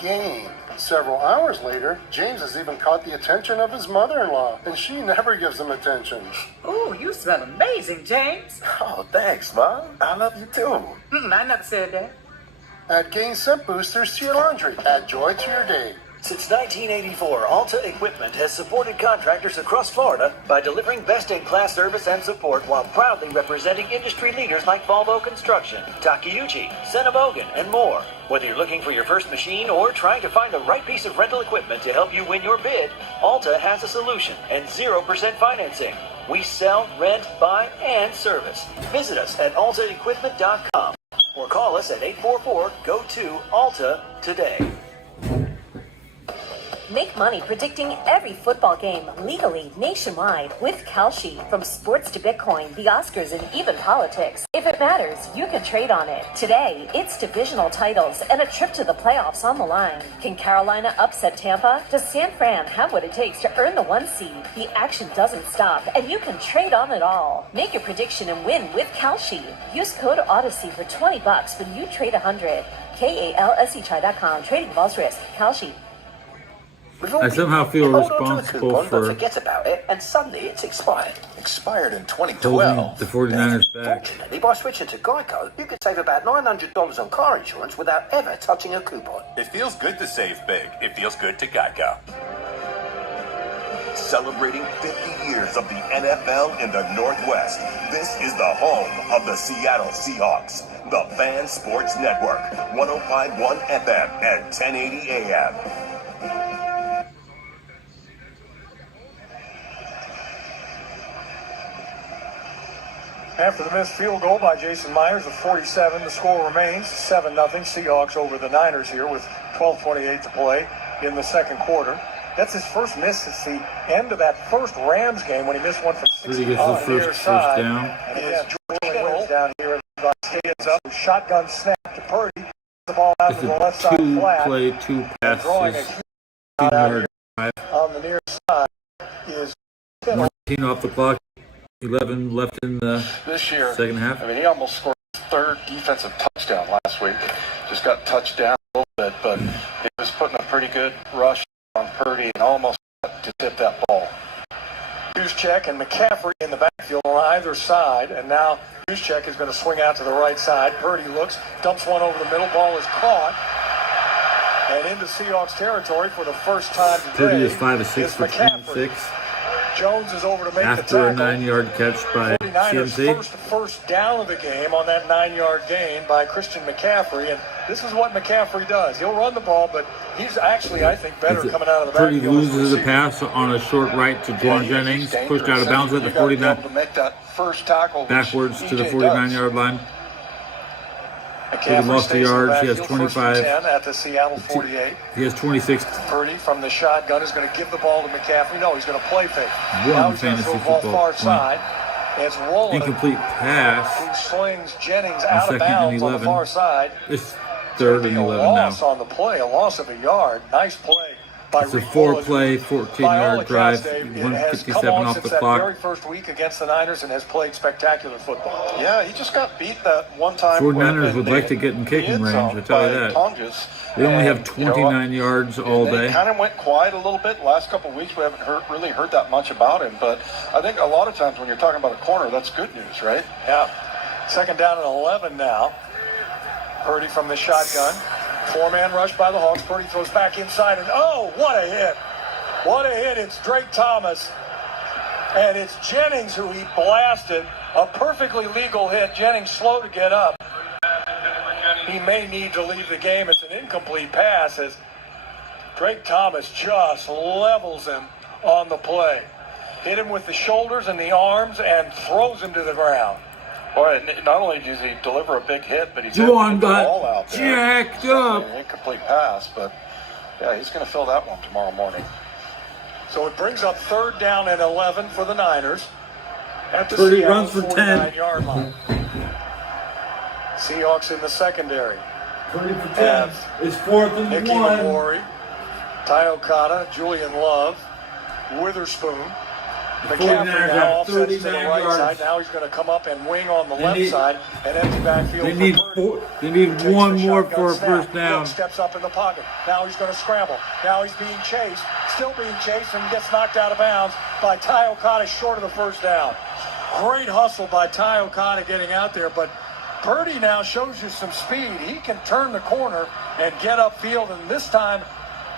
Gain. Several hours later, James has even caught the attention of his mother-in-law, and she never gives him attention. Ooh, you smell amazing, James. Oh, thanks, Mom. I love you too. I never said that. Add Gain scent boosters to your laundry. Add joy to your day. Since 1984, Alta Equipment has supported contractors across Florida by delivering best-in-class service and support while proudly representing industry leaders like Volvo Construction, Takeuchi, Senobogan, and more. Whether you're looking for your first machine or trying to find the right piece of rental equipment to help you win your bid, Alta has a solution and 0% financing. We sell, rent, buy, and service. Visit us at altaequipment.com or call us at 844-GO-TO-ALTA today. Make money predicting every football game legally nationwide with Kalshi. From sports to Bitcoin, the Oscars, and even politics. If it matters, you can trade on it. Today, it's divisional titles and a trip to the playoffs on the line. Can Carolina upset Tampa? Does San Fran have what it takes to earn the 1 seed? The action doesn't stop, and you can trade on it all. Make your prediction and win with Kalshi. Use code Odyssey for $20 when you trade 100. KALSETry.com. Trading involves risk. Kalshi. I somehow feel responsible Don't for forget about it, and suddenly it's expired. Expired in holding 2012. the 49ers back. Fortunately, by switching to Geico, you can save about $900 on car insurance without ever touching a coupon. It feels good to save big. It feels good to Geico. Celebrating 50 years of the NFL in the Northwest, this is the home of the Seattle Seahawks. The Fan Sports Network, 105.1 FM and 1080 AM. After the missed field goal by Jason Myers of 47, the score remains 7-0 Seahawks over the Niners here with 12:28 to play in the second quarter. That's his first miss since the end of that first Rams game when he missed one from 60 Rudy gets on the the near first side. down. And again, Jordan Wins down here stands up. Shotgun snap to Purdy. The ball out It's to the left a side flat. two-play, two Drawing a passes, huge 10-yard drive. on the near side is 14 off the clock. 11 left in the This year, second half. I mean, he almost scored his third defensive touchdown last week. Just got touched down a little bit, but he was putting a pretty good rush on Purdy and almost got to tip that ball. Juszczyk and McCaffrey in the backfield on either side, and now Juszczyk is going to swing out to the right side. Purdy looks, dumps one over the middle, ball is caught, and into Seahawks territory for the first time today. Purdy is 5 of 6 for McCaffrey. 26 Jones is over to make the after a tackle. 9-yard catch by 49ers CMC. first down of the game on that 9-yard gain by Christian McCaffrey, and this is what McCaffrey does. He'll run the ball, but he's actually, I think, better coming out of the Purdy backfield. loses a pass on a short right to John Jennings, pushed out of bounds at the 49, to make that first tackle, which backwards to the EJ 49-yard line. McCaffrey lost the stays in yards. He has backfield, first and 25. 10 at the Seattle 48. He has 26. Purdy from the shotgun is going to give the ball to McCaffrey. No, he's going to play fake. One Now he's going to fantasy throw the ball football far point. side. It's rolling. Incomplete pass. Who slings Jennings On out of second and bounds on the 11. far side. It's third and 11 A now. loss on the play, a loss of a yard. Nice play by It's a Rick Bullock. 4-play, By all 14-yard accounts, drive, Dave, it has 157 come on off since the that clock. very first week against the Niners and has played spectacular football. Yeah, he just got beat that one time. 49ers would like to get in kicking range, I tell you that. They only have 29 yards all They day. kind of went quiet a little bit the last couple of weeks. We haven't really heard that much about him, but I think a lot of times when you're talking about a corner, that's good news, right? Yeah. Second down and 11 now. Purdy from the shotgun. Four-man rush by the Hawks. Purdy throws back inside, and oh, what a hit. What a hit. It's Drake Thomas. And it's Jennings who he blasted. A perfectly legal hit. Jennings slow to get up. He may need to leave the game. It's an incomplete pass as Drake Thomas just levels him on the play. Hit him with the shoulders and the arms and throws him to the ground. Boy, not only does he deliver a big hit, but he's Juwan the ball got out there. jacked up. An incomplete pass, but yeah, he's going to fill that one tomorrow morning. So it brings up third down and 11 for the Niners at the Purdy Seattle runs for 10. 49-yard line. Seahawks in the secondary. Purdy for 10. It's 4th and Nicky 1. Lamori, Ty Okada, Julian Love, Witherspoon. McCaffrey now offsets to the right side. Now he's going to come up and wing on the left side and empty backfield. They need one more for a first down. Steps up in the pocket. Now he's going to scramble. Now he's being chased, still being chased, and gets knocked out of bounds by Ty Okada short of the first down. Great hustle by Ty Okada getting out there, but Purdy now shows you some speed. He can turn the corner and get upfield, and this time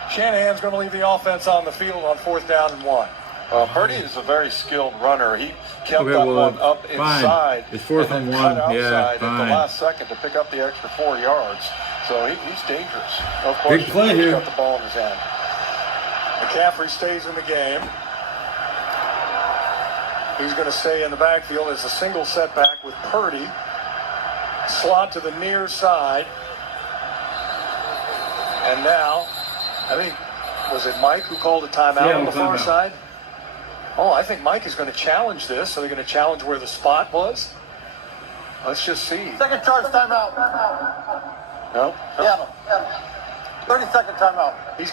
Shanahan's going to leave the offense on the field on 4th down and 1. Purdy is a very skilled runner. He kept that one up inside. It's 4th and 1. Yeah, at the last second to pick up the extra 4 yards. So he's dangerous. Of course, big play here. He's got the ball in his hand. McCaffrey stays in the game. He's going to stay in the backfield as a single setback with Purdy. Slot to the near side. And now, I think, was it Mike who called a timeout on the far side? Oh, I think Mike is going to challenge this. So they're going to challenge where the spot was. Let's just see. Second charge timeout. No? Yeah. 30-second timeout. He's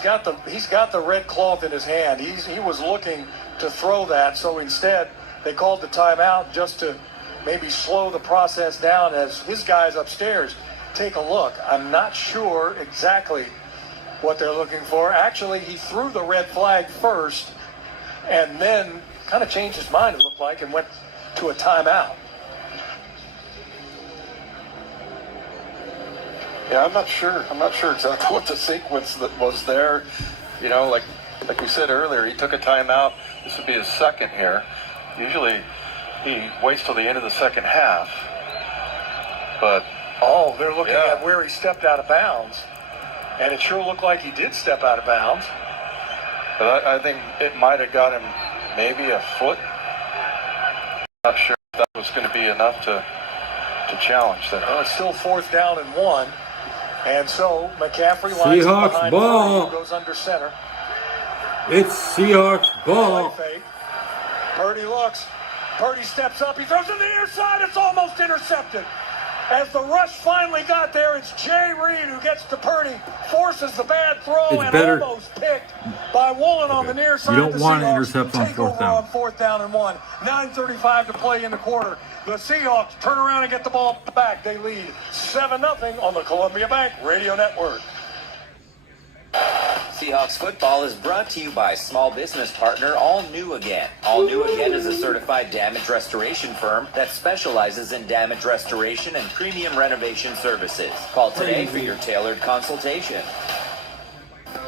got the red cloth in his hand. He was looking to throw that, so instead they called the timeout just to maybe slow the process down as his guys upstairs take a look. I'm not sure exactly what they're looking for. Actually, he threw the red flag first and then kind of changed his mind, it looked like, and went to a timeout. Yeah, I'm not sure exactly what the sequence that was there. You know, like we said earlier, he took a timeout. This would be his second here. Usually he waits till the end of the second half. But they're looking at where he stepped out of bounds. And it sure looked like he did step out of bounds. But I think it might have got him maybe a foot. Not sure if that was going to be enough to challenge that. Well, it's still 4th down and 1. And so McCaffrey lines Seahawks behind ball. Purdy, who goes under center. It's Seahawks ball. Purdy looks. Purdy steps up. He throws to the near side. It's almost intercepted. As the rush finally got there, it's Jay Reed who gets to Purdy, forces the bad throw, It's and better. almost picked by Woolen on the near side. You don't The want to Seahawks intercept on take 4th over down. on 4th down and 1. 9:35 to play in the quarter. The Seahawks turn around and get the ball back. They lead 7-0 on the Columbia Bank Radio Network. Seahawks football is brought to you by small business partner All New Again. All New Again is a certified damage restoration firm that specializes in damage restoration and premium renovation services. Call today for your tailored consultation.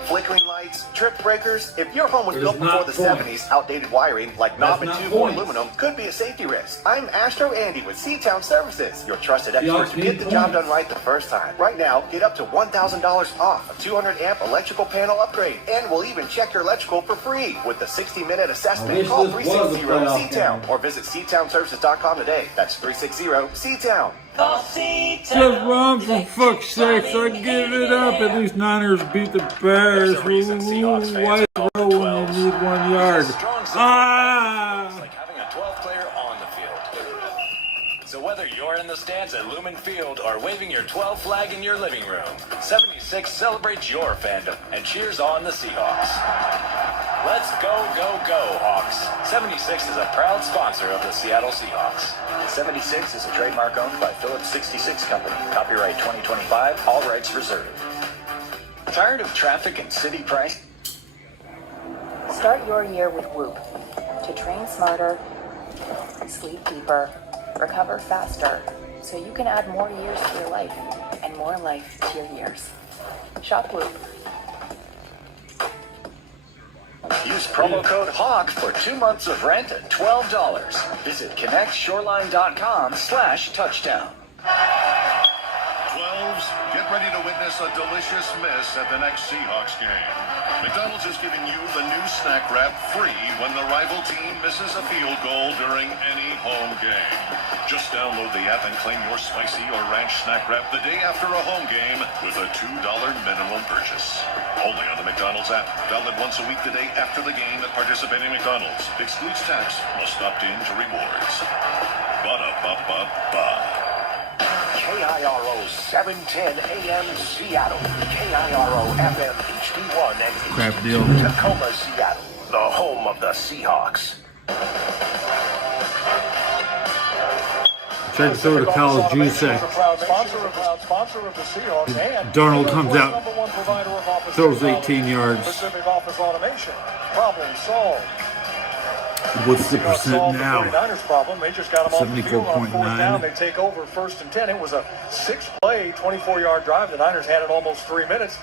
Flickering lights, trip breakers. If your home was built before the points. 70s, outdated wiring like knob and not tube or points. aluminum could be a safety risk. I'm Astro Andy with Seatown Services, your trusted Yeah, expert to get the job done right the first time. Right now, get up to $1,000 off a 200-amp electrical panel upgrade, and we'll even check your electrical for free with a 60-minute assessment. Call 360-SeaTown or visit SeatownServices.com today. That's 360-SeaTown. Just run, for fuck's sake. I give it up. At least Niners beat the Bears. Why throw when you need 1 yard? Like having a 12th player on the field. So whether you're in the stands at Lumen Field or waving your 12 flag in your living room, 76 celebrates your fandom and cheers on the Seahawks. Let's go, go, go, Hawks. 76 is a proud sponsor of the Seattle Seahawks. 76 is a trademark owned by Phillips 66 Company. Copyright 2025, all rights reserved. Tired of traffic and city price? Start your year with Whoop. To train smarter, sleep deeper, recover faster, so you can add more years to your life and more life to your years. Shop Whoop. Use promo code HAWK for 2 months of rent at $12. Visit connectshoreline.com/touchdown. 12s, get ready to witness a delicious miss at the next Seahawks game. McDonald's is giving you the new snack wrap free when the rival team misses a field goal during any home game. Just download the app and claim your spicy or ranch snack wrap the day after a home game with a $2 minimum purchase. Only on the McDonald's app. Valid once a week the day after the game at participating McDonald's. Excludes tax. Must opt in to rewards. Ba-da-ba-ba-ba. KIRO 710 AM Seattle, KIRO FM HD1 and Crap deal. Tacoma, Seattle, the home of the Seahawks. Tried to throw the college G-Sec. Darnold comes out, throws 18 yards. Pacific Office Automation. Problem solved. What's the percent now? 49ers problem. They just got them off the field on 4th down. 74.9. They take over 1st and 10. It was a 6-play, 24-yard drive. The Niners had it almost 3 minutes.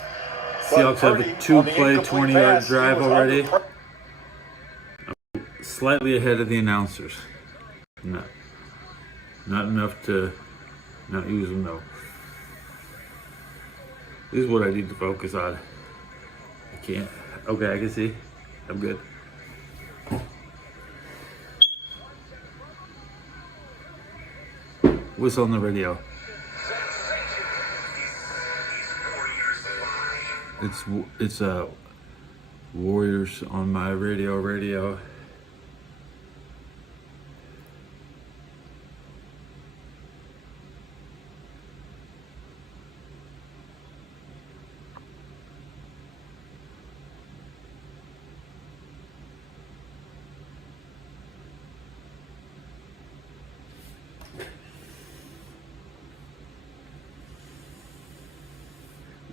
Seahawks have a 2-play, 20-yard drive already. Slightly ahead of the announcers. Not enough to not use them though. This is what I need to focus on. I can't. Okay, I can see. I'm good. Whistle on the radio. It's Warriors on my radio.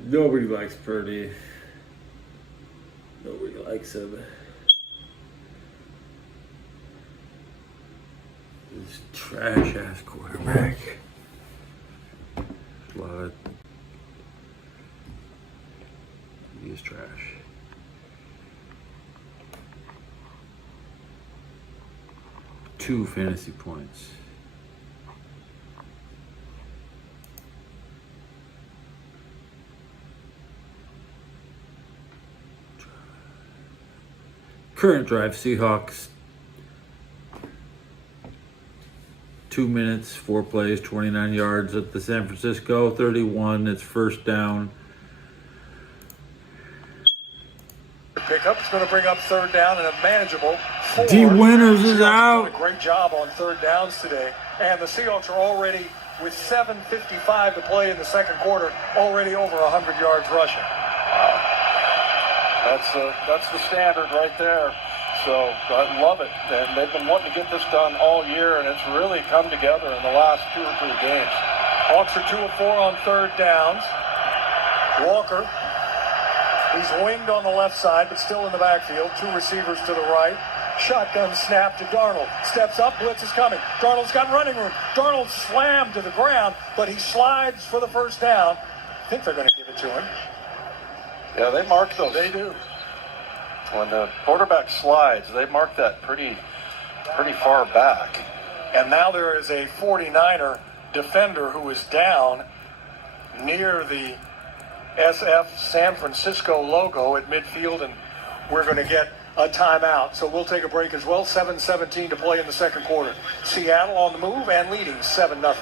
Nobody likes Purdy. Nobody likes him. This trash ass quarterback. A lot of. He is trash. Two fantasy points. Current drive, Seahawks, 2 minutes, 4 plays, 29 yards at the San Francisco, 31, it's 1st down. Pickup is going to bring up 3rd down and a manageable 4. D. Winters is out. Did a great job on 3rd downs today. And the Seahawks are already, with 7:55 to play in the 2nd quarter, already over 100 yards rushing. Wow. That's the standard right there. So I love it. And they've been wanting to get this done all year, and it's really come together in the last 2 or 3 games. Hawks are 2 of 4 on 3rd downs. Walker, he's winged on the left side, but still in the backfield. 2 receivers to the right. Shotgun snap to Darnold. Steps up, blitz is coming. Darnold's got running room. Darnold slammed to the ground, but he slides for the 1st down. I think they're going to give it to him. Yeah, they mark those. They do. When the quarterback slides, they mark that pretty far back. And now there is a 49er defender who is down near the SF San Francisco logo at midfield, and we're going to get a timeout. So we'll take a break as well. 7:17 to play in the 2nd quarter. Seattle on the move and leading 7-0.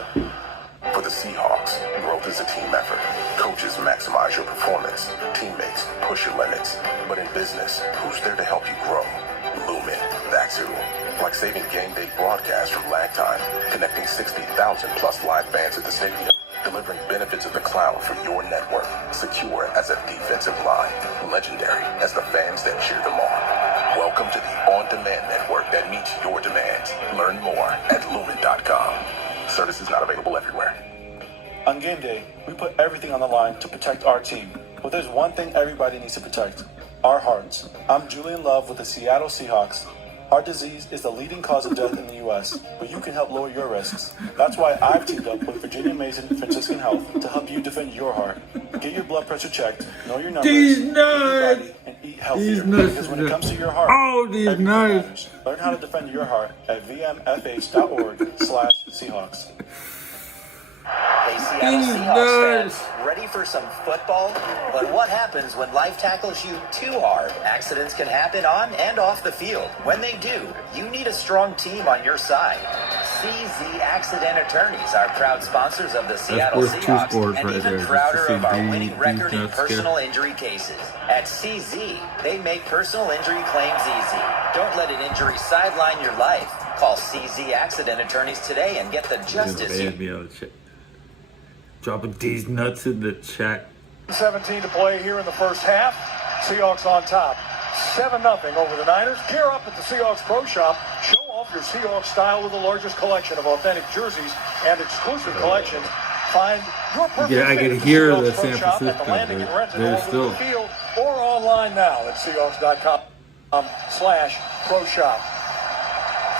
For the Seahawks, growth is a team effort. Coaches maximize your performance. Teammates push your limits. But in business, who's there to help you grow? Lumen. That's who. Like saving game day broadcasts from lag time, connecting 60,000 plus live fans at the stadium, delivering benefits of the cloud for your network, secure as a defensive line, legendary as the fans that cheer them on. Welcome to the on-demand network that meets your demands. Learn more at lumen.com. Service is not available everywhere. On game day, we put everything on the line to protect our team. But there's one thing everybody needs to protect: our hearts. I'm Julian Love with the Seattle Seahawks. Heart disease is the leading cause of death in the U.S., but you can help lower your risks. That's why I've teamed up with Virginia Mason Franciscan Health to help you defend your heart. Get your blood pressure checked, know your numbers, These nuts! and eat healthier. Because when it comes to your heart, these nuts! Learn how to defend your heart at vmfh.org/Seahawks. Hey, Seattle Seahawks fans, ready for some football? But what happens when life tackles you too hard? Accidents can happen on and off the field. When they do, you need a strong team on your side. CZ Accident Attorneys are proud sponsors of the Seattle Seahawks, and right even there. prouder of our winning These record in nuts personal injury cases. At CZ, they make personal injury claims easy. Don't let an injury sideline your life. Call CZ Accident Attorneys today and get the justice you Dropping these nuts in the chat. 17 to play here in the first half. Seahawks on top. 7-0 over the Niners. Gear up at the Seahawks Pro Shop. Show off your Seahawks style with the largest collection of authentic jerseys and exclusive collections. Find your perfect Yeah, I fit can at hear Seahawks the Pro San Shop at Francisco, the Landing but and Renton they're all over still- the field or online now at Seahawks.com/Pro Shop.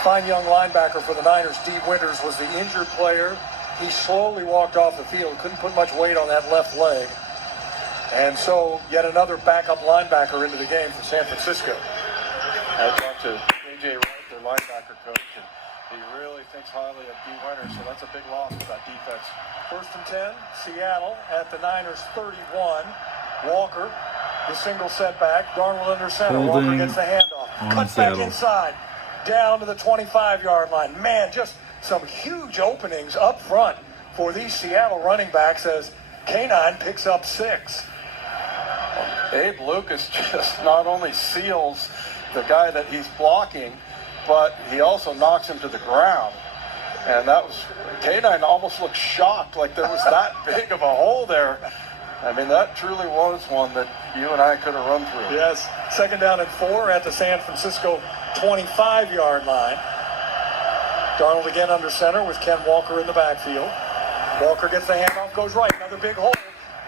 Fine young linebacker for the Niners, Steve Winters, was the injured player. He slowly walked off the field, couldn't put much weight on that left leg. And so, yet another backup linebacker into the game for San Francisco. I talked to KJ Wright, their linebacker coach, and he really thinks highly of D. Winters, so that's a big loss for that defense. 1st and 10, Seattle at the Niners 31. Walker, the single setback. Darnold under center. Walker Holding gets the handoff. on Cuts back Seattle. inside. Down to the 25-yard line. Man, just some huge openings up front for these Seattle running backs as K9 picks up 6. Abe Lucas just not only seals the guy that he's blocking, but he also knocks him to the ground. And that was, K9 almost looked shocked, like there was that big of a hole there. I mean, that truly was one that you and I could have run through. Yes, 2nd down and 4 at the San Francisco 25-yard line. Darnold again under center with Ken Walker in the backfield. Walker gets the handoff, goes right, another big hole.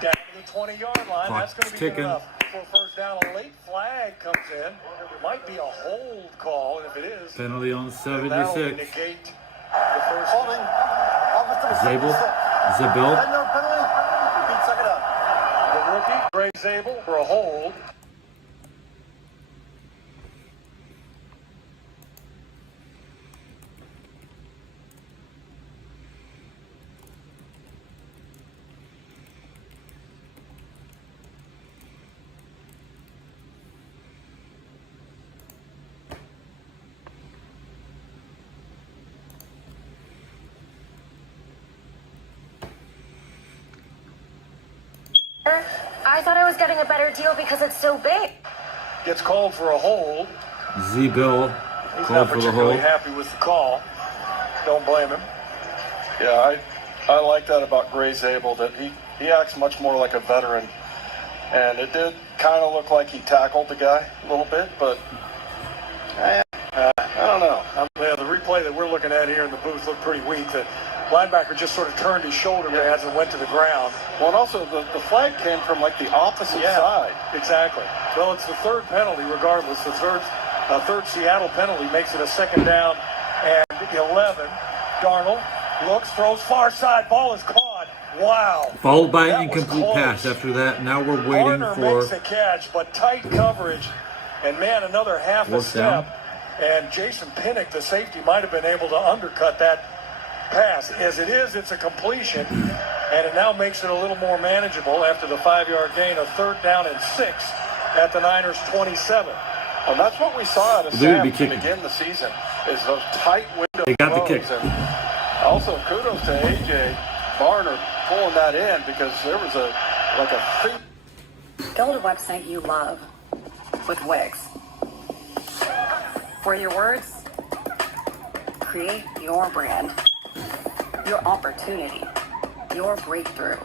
Down to the 20-yard line. That's going to be good ticking. enough for a first down. A late flag comes in. It might be a hold call, and if it is, Penalty on that'll 76. negate the first. Zabel. Zabel. The rookie, Greg Zabel, for a hold. I thought I was getting a better deal because it's so big. Gets called for a hold. Z-Bill He's called not for the particularly hold. happy with the call. Don't blame him. Yeah, I like that about Gray Zabel, that he acts much more like a veteran. And it did kind of look like he tackled the guy a little bit, but I don't know. Yeah, the replay that we're looking at here in the booth looked pretty weak. The linebacker just sort of turned his shoulder pads and went to the ground. Well, and also the flag came from like the opposite side. Exactly. Well, it's the third penalty regardless. The third Seattle penalty makes it a 2nd down and 11. Darnold looks, throws far side. Ball is caught. Wow. Followed by That an was incomplete close. pass. After that, now we're waiting Warner for makes a catch, but tight coverage. And man, another half a fourth step. down. And Jason Pinnock, the safety, might have been able to undercut that pass. As it is, it's a completion, and it now makes it a little more manageable after the 5-yard gain, a 3rd down and 6 at the Niners 27. And that's what we saw out of They're Sam gonna be to kicking. begin the season, is those tight window They got the throws. kick. And also kudos to A.J. Barner pulling that in, because there was a Build a website you love with Wix. For your words, create your brand, your opportunity, your breakthrough.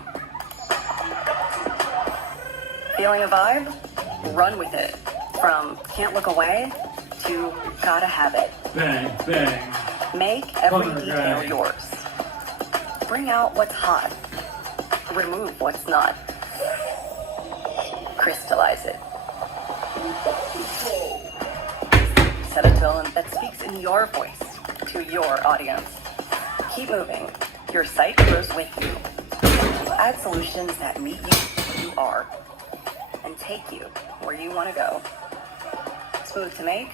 Feeling a vibe? Run with it. From can't look away to gotta have it. Bang, bang. Make every Thunder detail guy. yours. Bring out what's hot. Remove what's not. Crystallize it. Set a tone that speaks in your voice to your audience. Keep moving. Your site grows with you. Add solutions that meet you where you are and take you where you want to go. Smooth to make,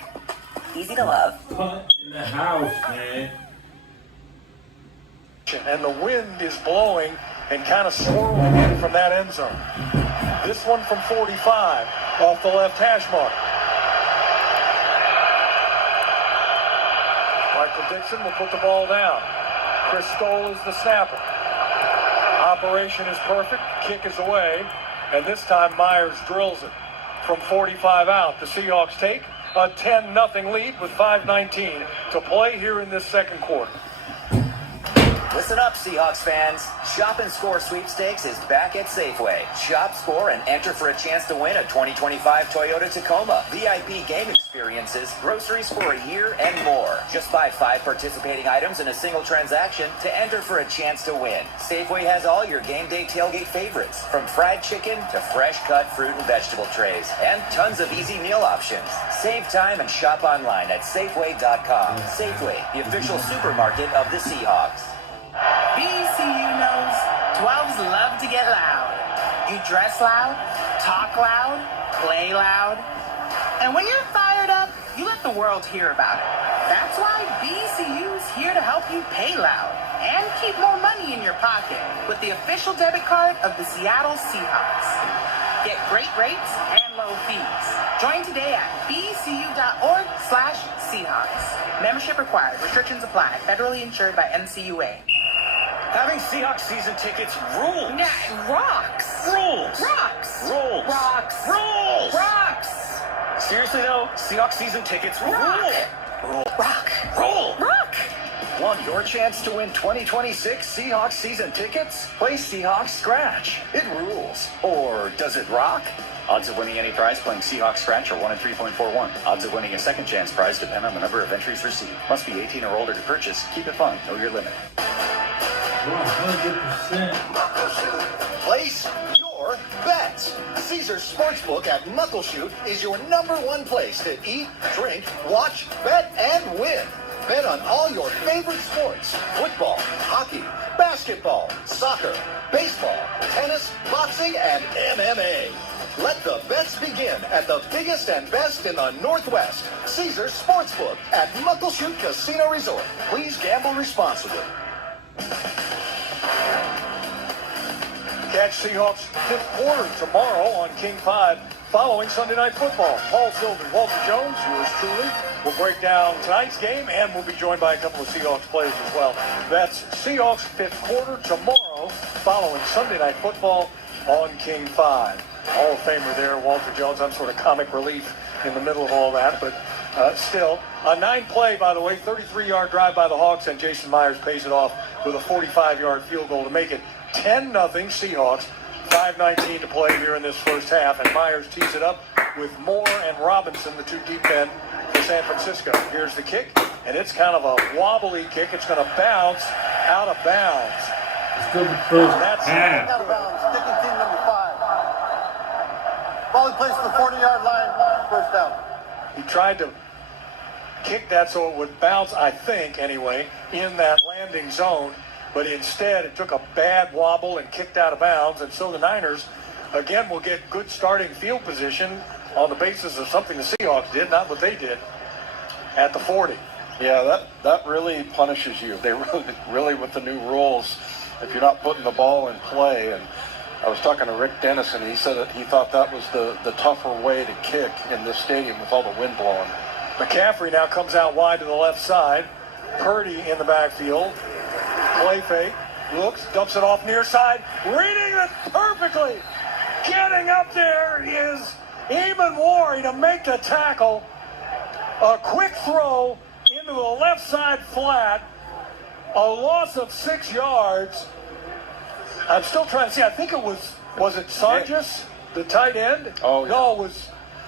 easy to love. In the house, man. And the wind is blowing and kind of swirling in from that end zone. This one from 45 off the left hash mark. Michael Dixon will put the ball down. Chris Stoll is the snapper. Operation is perfect. Kick is away. And this time Myers drills it from 45 out. The Seahawks take a 10-0 lead with 5:19 to play here in this second quarter. The Listen up, Seahawks fans. Shop and Score Sweepstakes is back at Safeway. Shop, score, and enter for a chance to win a 2025 Toyota Tacoma, VIP game experiences, groceries for a year, and more. Just buy 5 participating items in a single transaction to enter for a chance to win. Safeway has all your game day tailgate favorites, from fried chicken to fresh-cut fruit and vegetable trays, and tons of easy meal options. Save time and shop online at Safeway.com. Safeway, the official supermarket of the Seahawks. BCU knows 12s love to get loud. You dress loud, talk loud, play loud. And when you're fired up, you let the world hear about it. That's why BCU's here to help you pay loud and keep more money in your pocket with the official debit card of the Seattle Seahawks. Get great rates and low fees. Join today at bcu.org/Seahawks. Membership required. Restrictions apply. Federally insured by NCUA. Having Seahawks season tickets rules. Nah, rocks. Rules. Rocks. Rules. Rocks. Rules. Rocks. Seriously though, Seahawks season tickets rule. Rule. Rock. Rule. Rock. Want your chance to win 2026 Seahawks season tickets? Play Seahawks Scratch. It rules. Or does it rock? Odds of winning any prize playing Seahawks Scratch are 1 in 3.41. Odds of winning a second chance prize depend on the number of entries received. Must be 18 or older to purchase. Keep it fun. Know your limit. 100%. Place your bets. Caesars Sportsbook at Muckleshoot is your #1 place to eat, drink, watch, bet, and win. Bet on all your favorite sports: football, hockey, basketball, soccer, baseball, tennis, boxing, and MMA. Let the bets begin at the biggest and best in the Northwest. Caesars Sportsbook at Muckleshoot Casino Resort. Please gamble responsibly. Catch Seahawks 5th quarter tomorrow on King 5 following Sunday Night Football. Paul Sylvan, Walter Jones, yours truly, will break down tonight's game, and we'll be joined by a couple of Seahawks players as well. That's Seahawks 5th quarter tomorrow following Sunday Night Football on King 5. Hall of Famer there, Walter Jones. I'm sort of comic relief in the middle of all that, but still. A 9-play, by the way, 33-yard drive by the Hawks, and Jason Myers pays it off with a 45-yard field goal to make it 10-0 Seahawks. 5:19 to play here in this first half, and Myers tees it up with Moore and Robinson, the 2 deep men for San Francisco. Here's the kick, and it's kind of a wobbly kick. It's going to bounce out of bounds. Still the first That's half. Out of bounds, sticking team number 5. Ball in place to the 40-yard line, first down. He tried to kick that so it would bounce, I think, anyway, in that landing zone. But instead, it took a bad wobble and kicked out of bounds. And so the Niners, again, will get good starting field position on the basis of something the Seahawks did, not what they did, at the 40. Yeah, that really punishes you. They really with the new rules, if you're not putting the ball in play. And I was talking to Rick Dennison, and he said that he thought that was the tougher way to kick in this stadium with all the wind blowing. McCaffrey now comes out wide to the left side. Purdy in the backfield. Play fake. Looks, dumps it off near side. Reading it perfectly. Getting up there is Eamon Wari to make the tackle. A quick throw into the left side flat. A loss of 6 yards. I'm still trying to see. I think it was it Sargis, the tight end? Oh, yeah. No,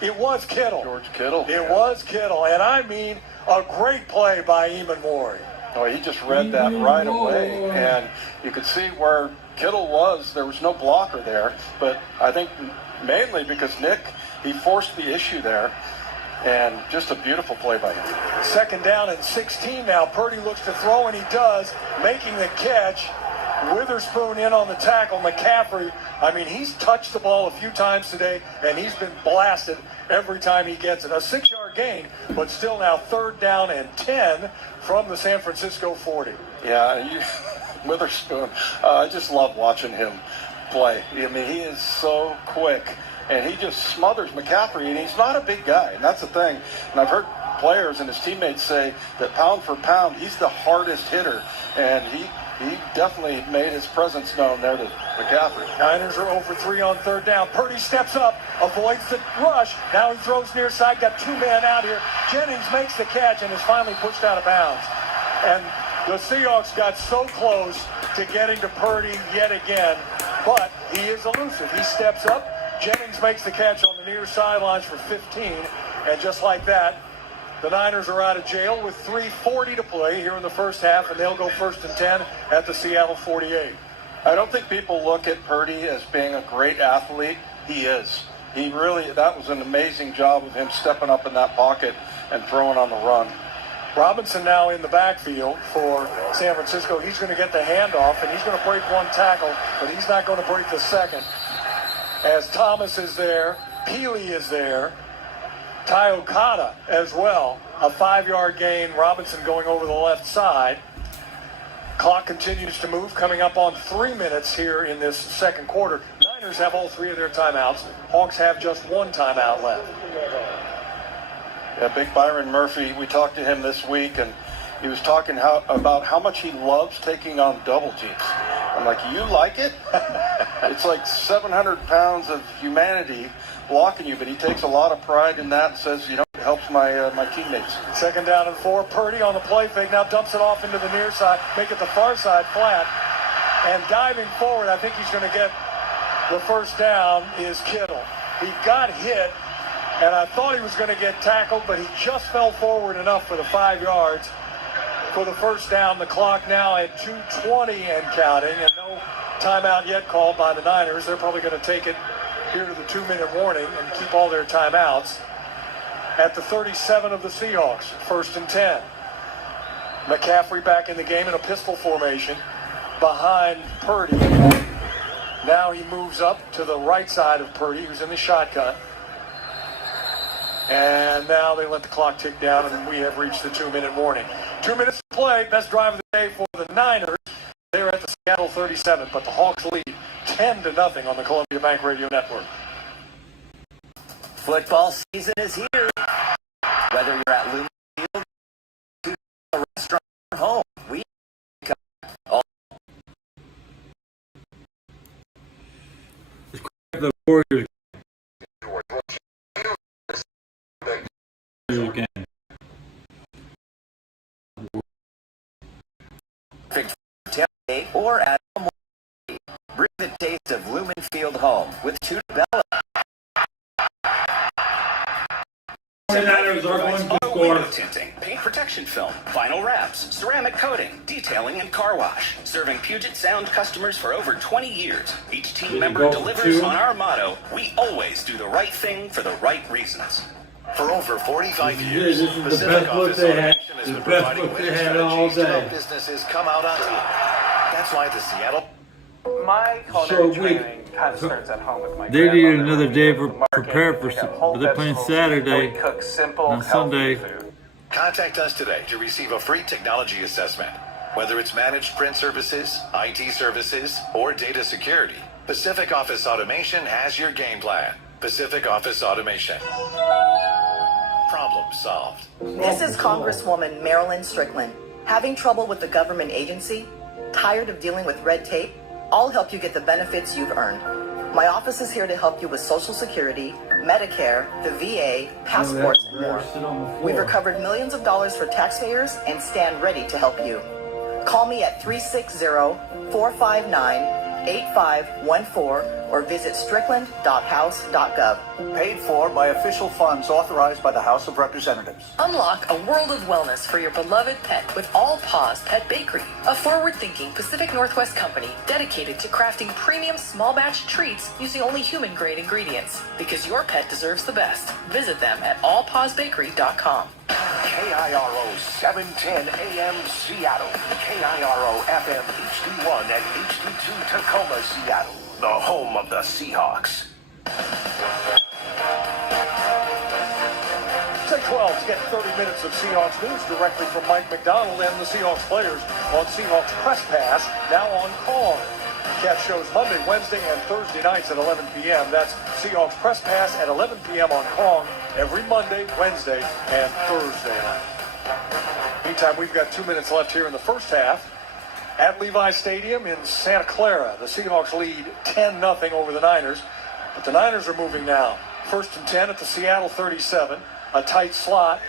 it was Kittle. George Kittle. It was Kittle. And I mean, a great play by Eamon Wari. Oh, he just read that right away, and you could see where Kittle was. There was no blocker there, but I think mainly because Nick, he forced the issue there, and just a beautiful play by him. 2nd down and 16 now. Purdy looks to throw, and he does, making the catch. Witherspoon in on the tackle. McCaffrey, I mean, he's touched the ball a few times today, and he's been blasted every time he gets it. A 6-yard gain, but still now 3rd down and 10 from the San Francisco 40. Yeah, Witherspoon, I just love watching him play. I mean, he is so quick, and he just smothers McCaffrey, and he's not a big guy, and that's the thing. And I've heard players and his teammates say that pound for pound, he's the hardest hitter, and he definitely made his presence known there to McCaffrey. Niners are 0-for-3 on 3rd down. Purdy steps up, avoids the rush. Now he throws near side, got 2 men out here. Jennings makes the catch and is finally pushed out of bounds. And The Seahawks got so close to getting to Purdy yet again, but he is elusive. He steps up. Jennings makes the catch on the near sidelines for 15, and just like that, the Niners are out of jail with 3:40 to play here in the first half, and they'll go 1st and 10 at the Seattle 48. I don't think people look at Purdy as being a great athlete. He is. That was an amazing job of him stepping up in that pocket and throwing on the run. Robinson now in the backfield for San Francisco. He's going to get the handoff, and he's going to break one tackle, but he's not going to break the second. As Thomas is there, Peely is there, Ty Okada as well. A 5-yard gain, Robinson going over the left side. Clock continues to move, coming up on 3 minutes here in this second quarter. Niners have all 3 of their timeouts. Hawks have just 1 timeout left. Yeah, Big Byron Murphy, we talked to him this week, and he was talking about how much he loves taking on double teams. I'm like, you like it? It's like 700 pounds of humanity blocking you, but he takes a lot of pride in that and says, it helps my teammates. 2nd down and 4. Purdy on the play fake, now dumps it off into the near side, make it the far side flat, and diving forward, I think he's going to get the first down, is Kittle. He got hit, and I thought he was going to get tackled, but he just fell forward enough for the 5 yards for the first down. The clock now at 2:20 and counting, and no timeout yet called by the Niners. They're probably going to take it here to the 2-minute warning and keep all their timeouts. At the 37 of the Seahawks, 1st and 10. McCaffrey back in the game in a pistol formation behind Purdy. Now he moves up to the right side of Purdy, who's in the shotgun. And now they let the clock tick down, and we have reached the 2-minute warning. 2 minutes to play. Best drive of the day for the Niners. They're at the Seattle 37, but the Hawks lead 10-0 on the Columbia Bank Radio Network. Football season is here. Whether you're at Lumen Field, to a restaurant, or home, we come all. The Warriors again. Tailgate or at home. Bring the taste of Lumen Field home with Tuna Bella. Window tinting, paint protection film, vinyl wraps, ceramic coating, detailing, and car wash. Serving Puget Sound customers for over 20 years. Each team member delivers on our motto, we always do the right thing for the right reasons. For over 45 years, This is the Pacific best look Office they had. Automation has The been best providing look they winning had all strategies to day. help businesses come out on top. That's why the Seattle... My culinary training kind of starts at home with my They need grandmother. another day for Market, prepare for, we got but whole they're playing vegetables, Saturday, we cook simple, on healthy Sunday. food. Contact us today to receive a free technology assessment. Whether it's managed print services, IT services, or data security, Pacific Office Automation has your game plan. Pacific Office Automation. Problem solved. This is Congresswoman Marilyn Strickland. Having trouble with the government agency? Tired of dealing with red tape? I'll help you get the benefits you've earned. My office is here to help you with Social Security, Medicare, the VA, passports, and more. We've recovered millions of dollars for taxpayers and stand ready to help you. Call me at 360-459-8514 or visit strickland.house.gov. Paid for by official funds authorized by the House of Representatives. Unlock a world of wellness for your beloved pet with All Paws Pet Bakery, a forward-thinking Pacific Northwest company dedicated to crafting premium small batch treats using only human-grade ingredients. Because your pet deserves the best. Visit them at allpawsbakery.com. KIRO 710 AM Seattle. KIRO FM HD1 and HD2 Tacoma, Seattle. The home of the Seahawks. Say 12 to get 30 minutes of Seahawks news directly from Mike McDonald and the Seahawks players on Seahawks Press Pass, now on Kong. Catch shows Monday, Wednesday, and Thursday nights at 11 p.m. That's Seahawks Press Pass at 11 p.m. on Kong every Monday, Wednesday, and Thursday night. Meantime, we've got 2 minutes left here in the first half. At Levi Stadium in Santa Clara, the Seahawks lead 10-0 over the Niners. But the Niners are moving now. 1st and 10 at the Seattle 37. A tight slot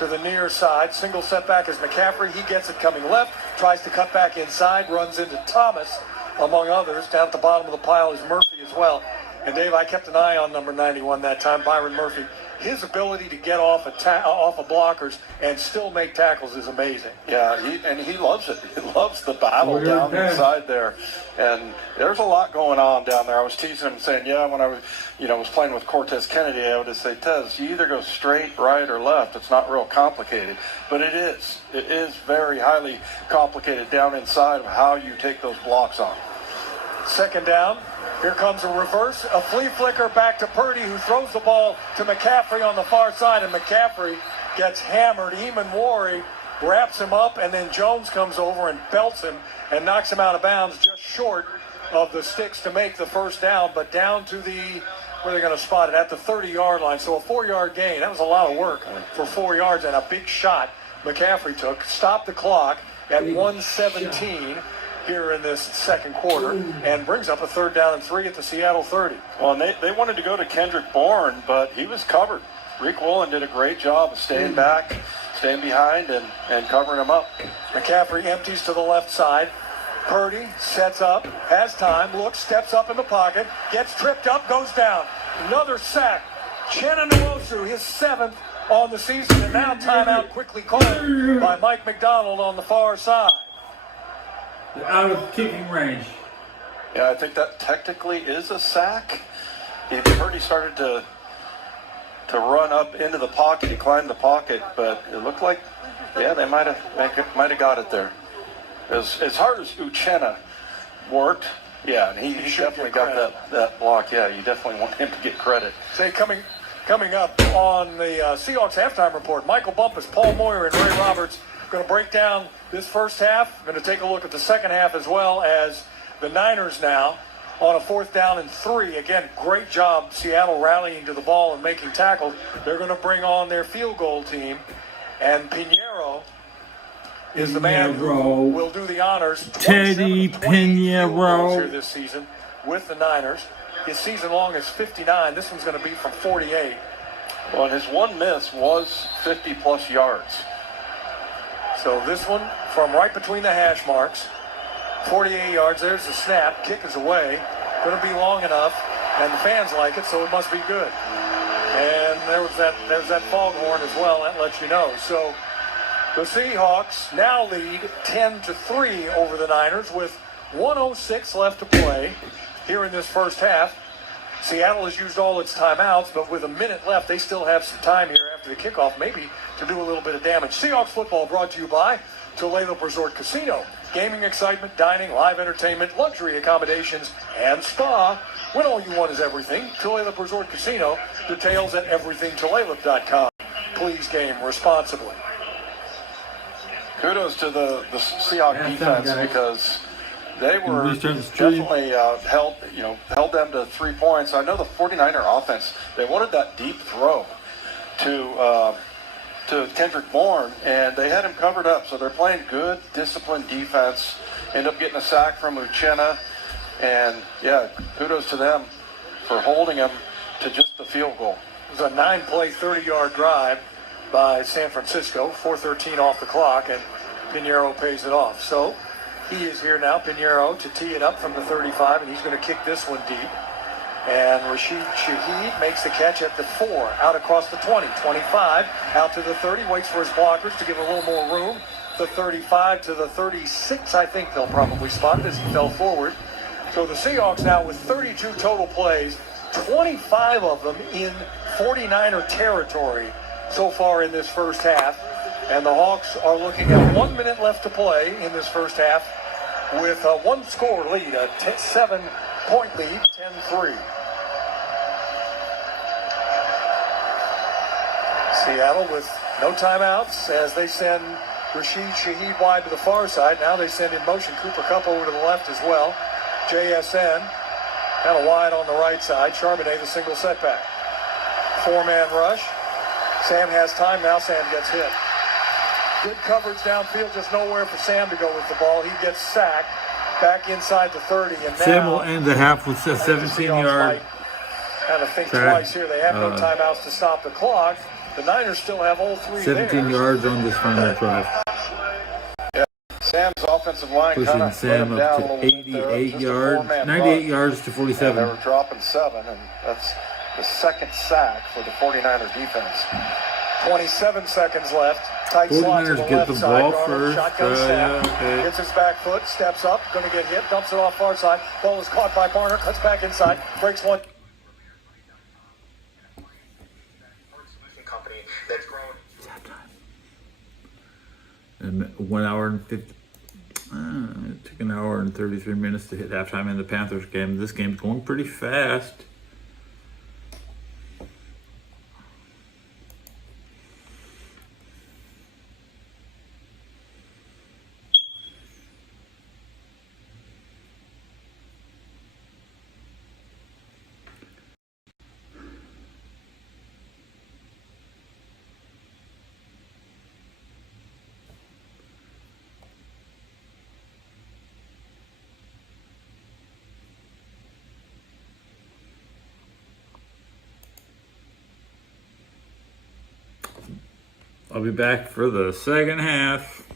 to the near side. Single setback is McCaffrey. He gets it coming left, tries to cut back inside, runs into Thomas, among others. Down at the bottom of the pile is Murphy as well. And Dave, I kept an eye on number 91 that time, Byron Murphy. His ability to get off of blockers and still make tackles is amazing. Yeah, he loves it. He loves the battle down inside there. And there's a lot going on down there. I was teasing him saying, yeah, when I was playing with Cortez Kennedy, I would just say, Tez, you either go straight, right, or left. It's not real complicated. But it is. It is very highly complicated down inside of how you take those blocks on. Second down. Here comes a reverse, a flea flicker back to Purdy, who throws the ball to McCaffrey on the far side, and McCaffrey gets hammered. Eamon Wari wraps him up, and then Jones comes over and belts him and knocks him out of bounds just short of the sticks to make the first down, but down to where they're going to spot it, at the 30-yard line. So a 4-yard gain. That was a lot of work for 4 yards, and a big shot McCaffrey took. Stopped the clock at 1:17. Here in this second quarter, and brings up a 3rd down and 3 at the Seattle 30. Well, and they wanted to go to Kendrick Bourne, but he was covered. Rick Woolen did a great job of staying back, staying behind, and covering him up. McCaffrey empties to the left side. Purdy sets up, has time, looks, steps up in the pocket, gets tripped up, goes down. Another sack. Chenna Nwosu, his 7th on the season, and now timeout quickly called by Mike McDonald on the far side. Out of kicking range. Yeah, I think that technically is a sack. Purdy started to run up into the pocket. He climbed the pocket, but it looked like, yeah, they might have got it there. As hard as Uchenna worked, yeah, and he definitely got that block. Yeah, you definitely want him to get credit. Say coming up on the Seahawks halftime report, Michael Bumpus, Paul Moyer, and Ray Roberts going to break down this first half. Going to take a look at the second half as well, as the Niners now on a 4th down and 3. Again, great job Seattle rallying to the ball and making tackles. They're going to bring on their field goal team, and Pinheiro is the man who will do the honors. Teddy Pinheiro here this season with the Niners. His season long is 59. This one's going to be from 48. Well, and his one miss was 50-plus yards. So this one from right between the hash marks, 48 yards. There's the snap. Kick is away. Going to be long enough, and the fans like it, so it must be good. And there's that foghorn as well. That lets you know. So the Seahawks now lead 10-3 over the Niners with 1:06 left to play here in this first half. Seattle has used all its timeouts, but with a minute left, they still have some time here after the kickoff, maybe to do a little bit of damage. Seahawks football brought to you by Tulalip Resort Casino. Gaming excitement, dining, live entertainment, luxury accommodations, and spa. When all you want is everything, Tulalip Resort Casino. Details at everythingtulalip.com. Please game responsibly. Kudos to the Seahawks defense, because they were definitely held them to 3 points. I know the 49er offense, they wanted that deep throw to Kendrick Bourne, and they had him covered up. So they're playing good, disciplined defense. End up getting a sack from Uchenna, and yeah, kudos to them for holding him to just the field goal. It was a 9-play, 30-yard drive by San Francisco, 4:13 off the clock, and Pinheiro pays it off. So he is here now, Pinheiro, to tee it up from the 35, and he's going to kick this one deep. And Rashid Shaheed makes the catch at the 4, out across the 20, 25, out to the 30, waits for his blockers to give a little more room. The 35 to the 36, I think they'll probably spot it as he fell forward. So the Seahawks now with 32 total plays, 25 of them in 49er territory so far in this first half. And the Hawks are looking at 1 minute left to play in this first half with a one-score lead, a 7-point lead, 10-3. Seattle with no timeouts as they send Rashid Shaheed wide to the far side. Now they send in motion Cooper Kupp over to the left as well. JSN kind of wide on the right side. Charbonnet the single setback. 4-man rush. Sam has time now. Sam gets hit. Good coverage downfield, just nowhere for Sam to go with the ball. He gets sacked back inside the 30. And now Sam will end the half with a 17-yard. Kind of think twice here. They have no timeouts to stop the clock. The Niners still have all three 17 there. yards on this final drive. Yeah, Sam's offensive line kind Pushing of Sam down up a to little bit there. 88 Just a yards, four-man 98 rush. yards to And 47. they were dropping 7, and that's the second sack for the 49er defense. 27 seconds left. Tight slot to 49ers the get left the side. ball Darnold, first. shotgun snap. Yeah, okay. Gets his back foot, steps up, going to get hit, dumps it off far side. Ball is caught by Barner, cuts back inside, breaks one. Company that's grown. And 1 hour and 50. It took an hour and 33 minutes to hit halftime in the Panthers game. This game's going pretty fast. I'll be back for the second half.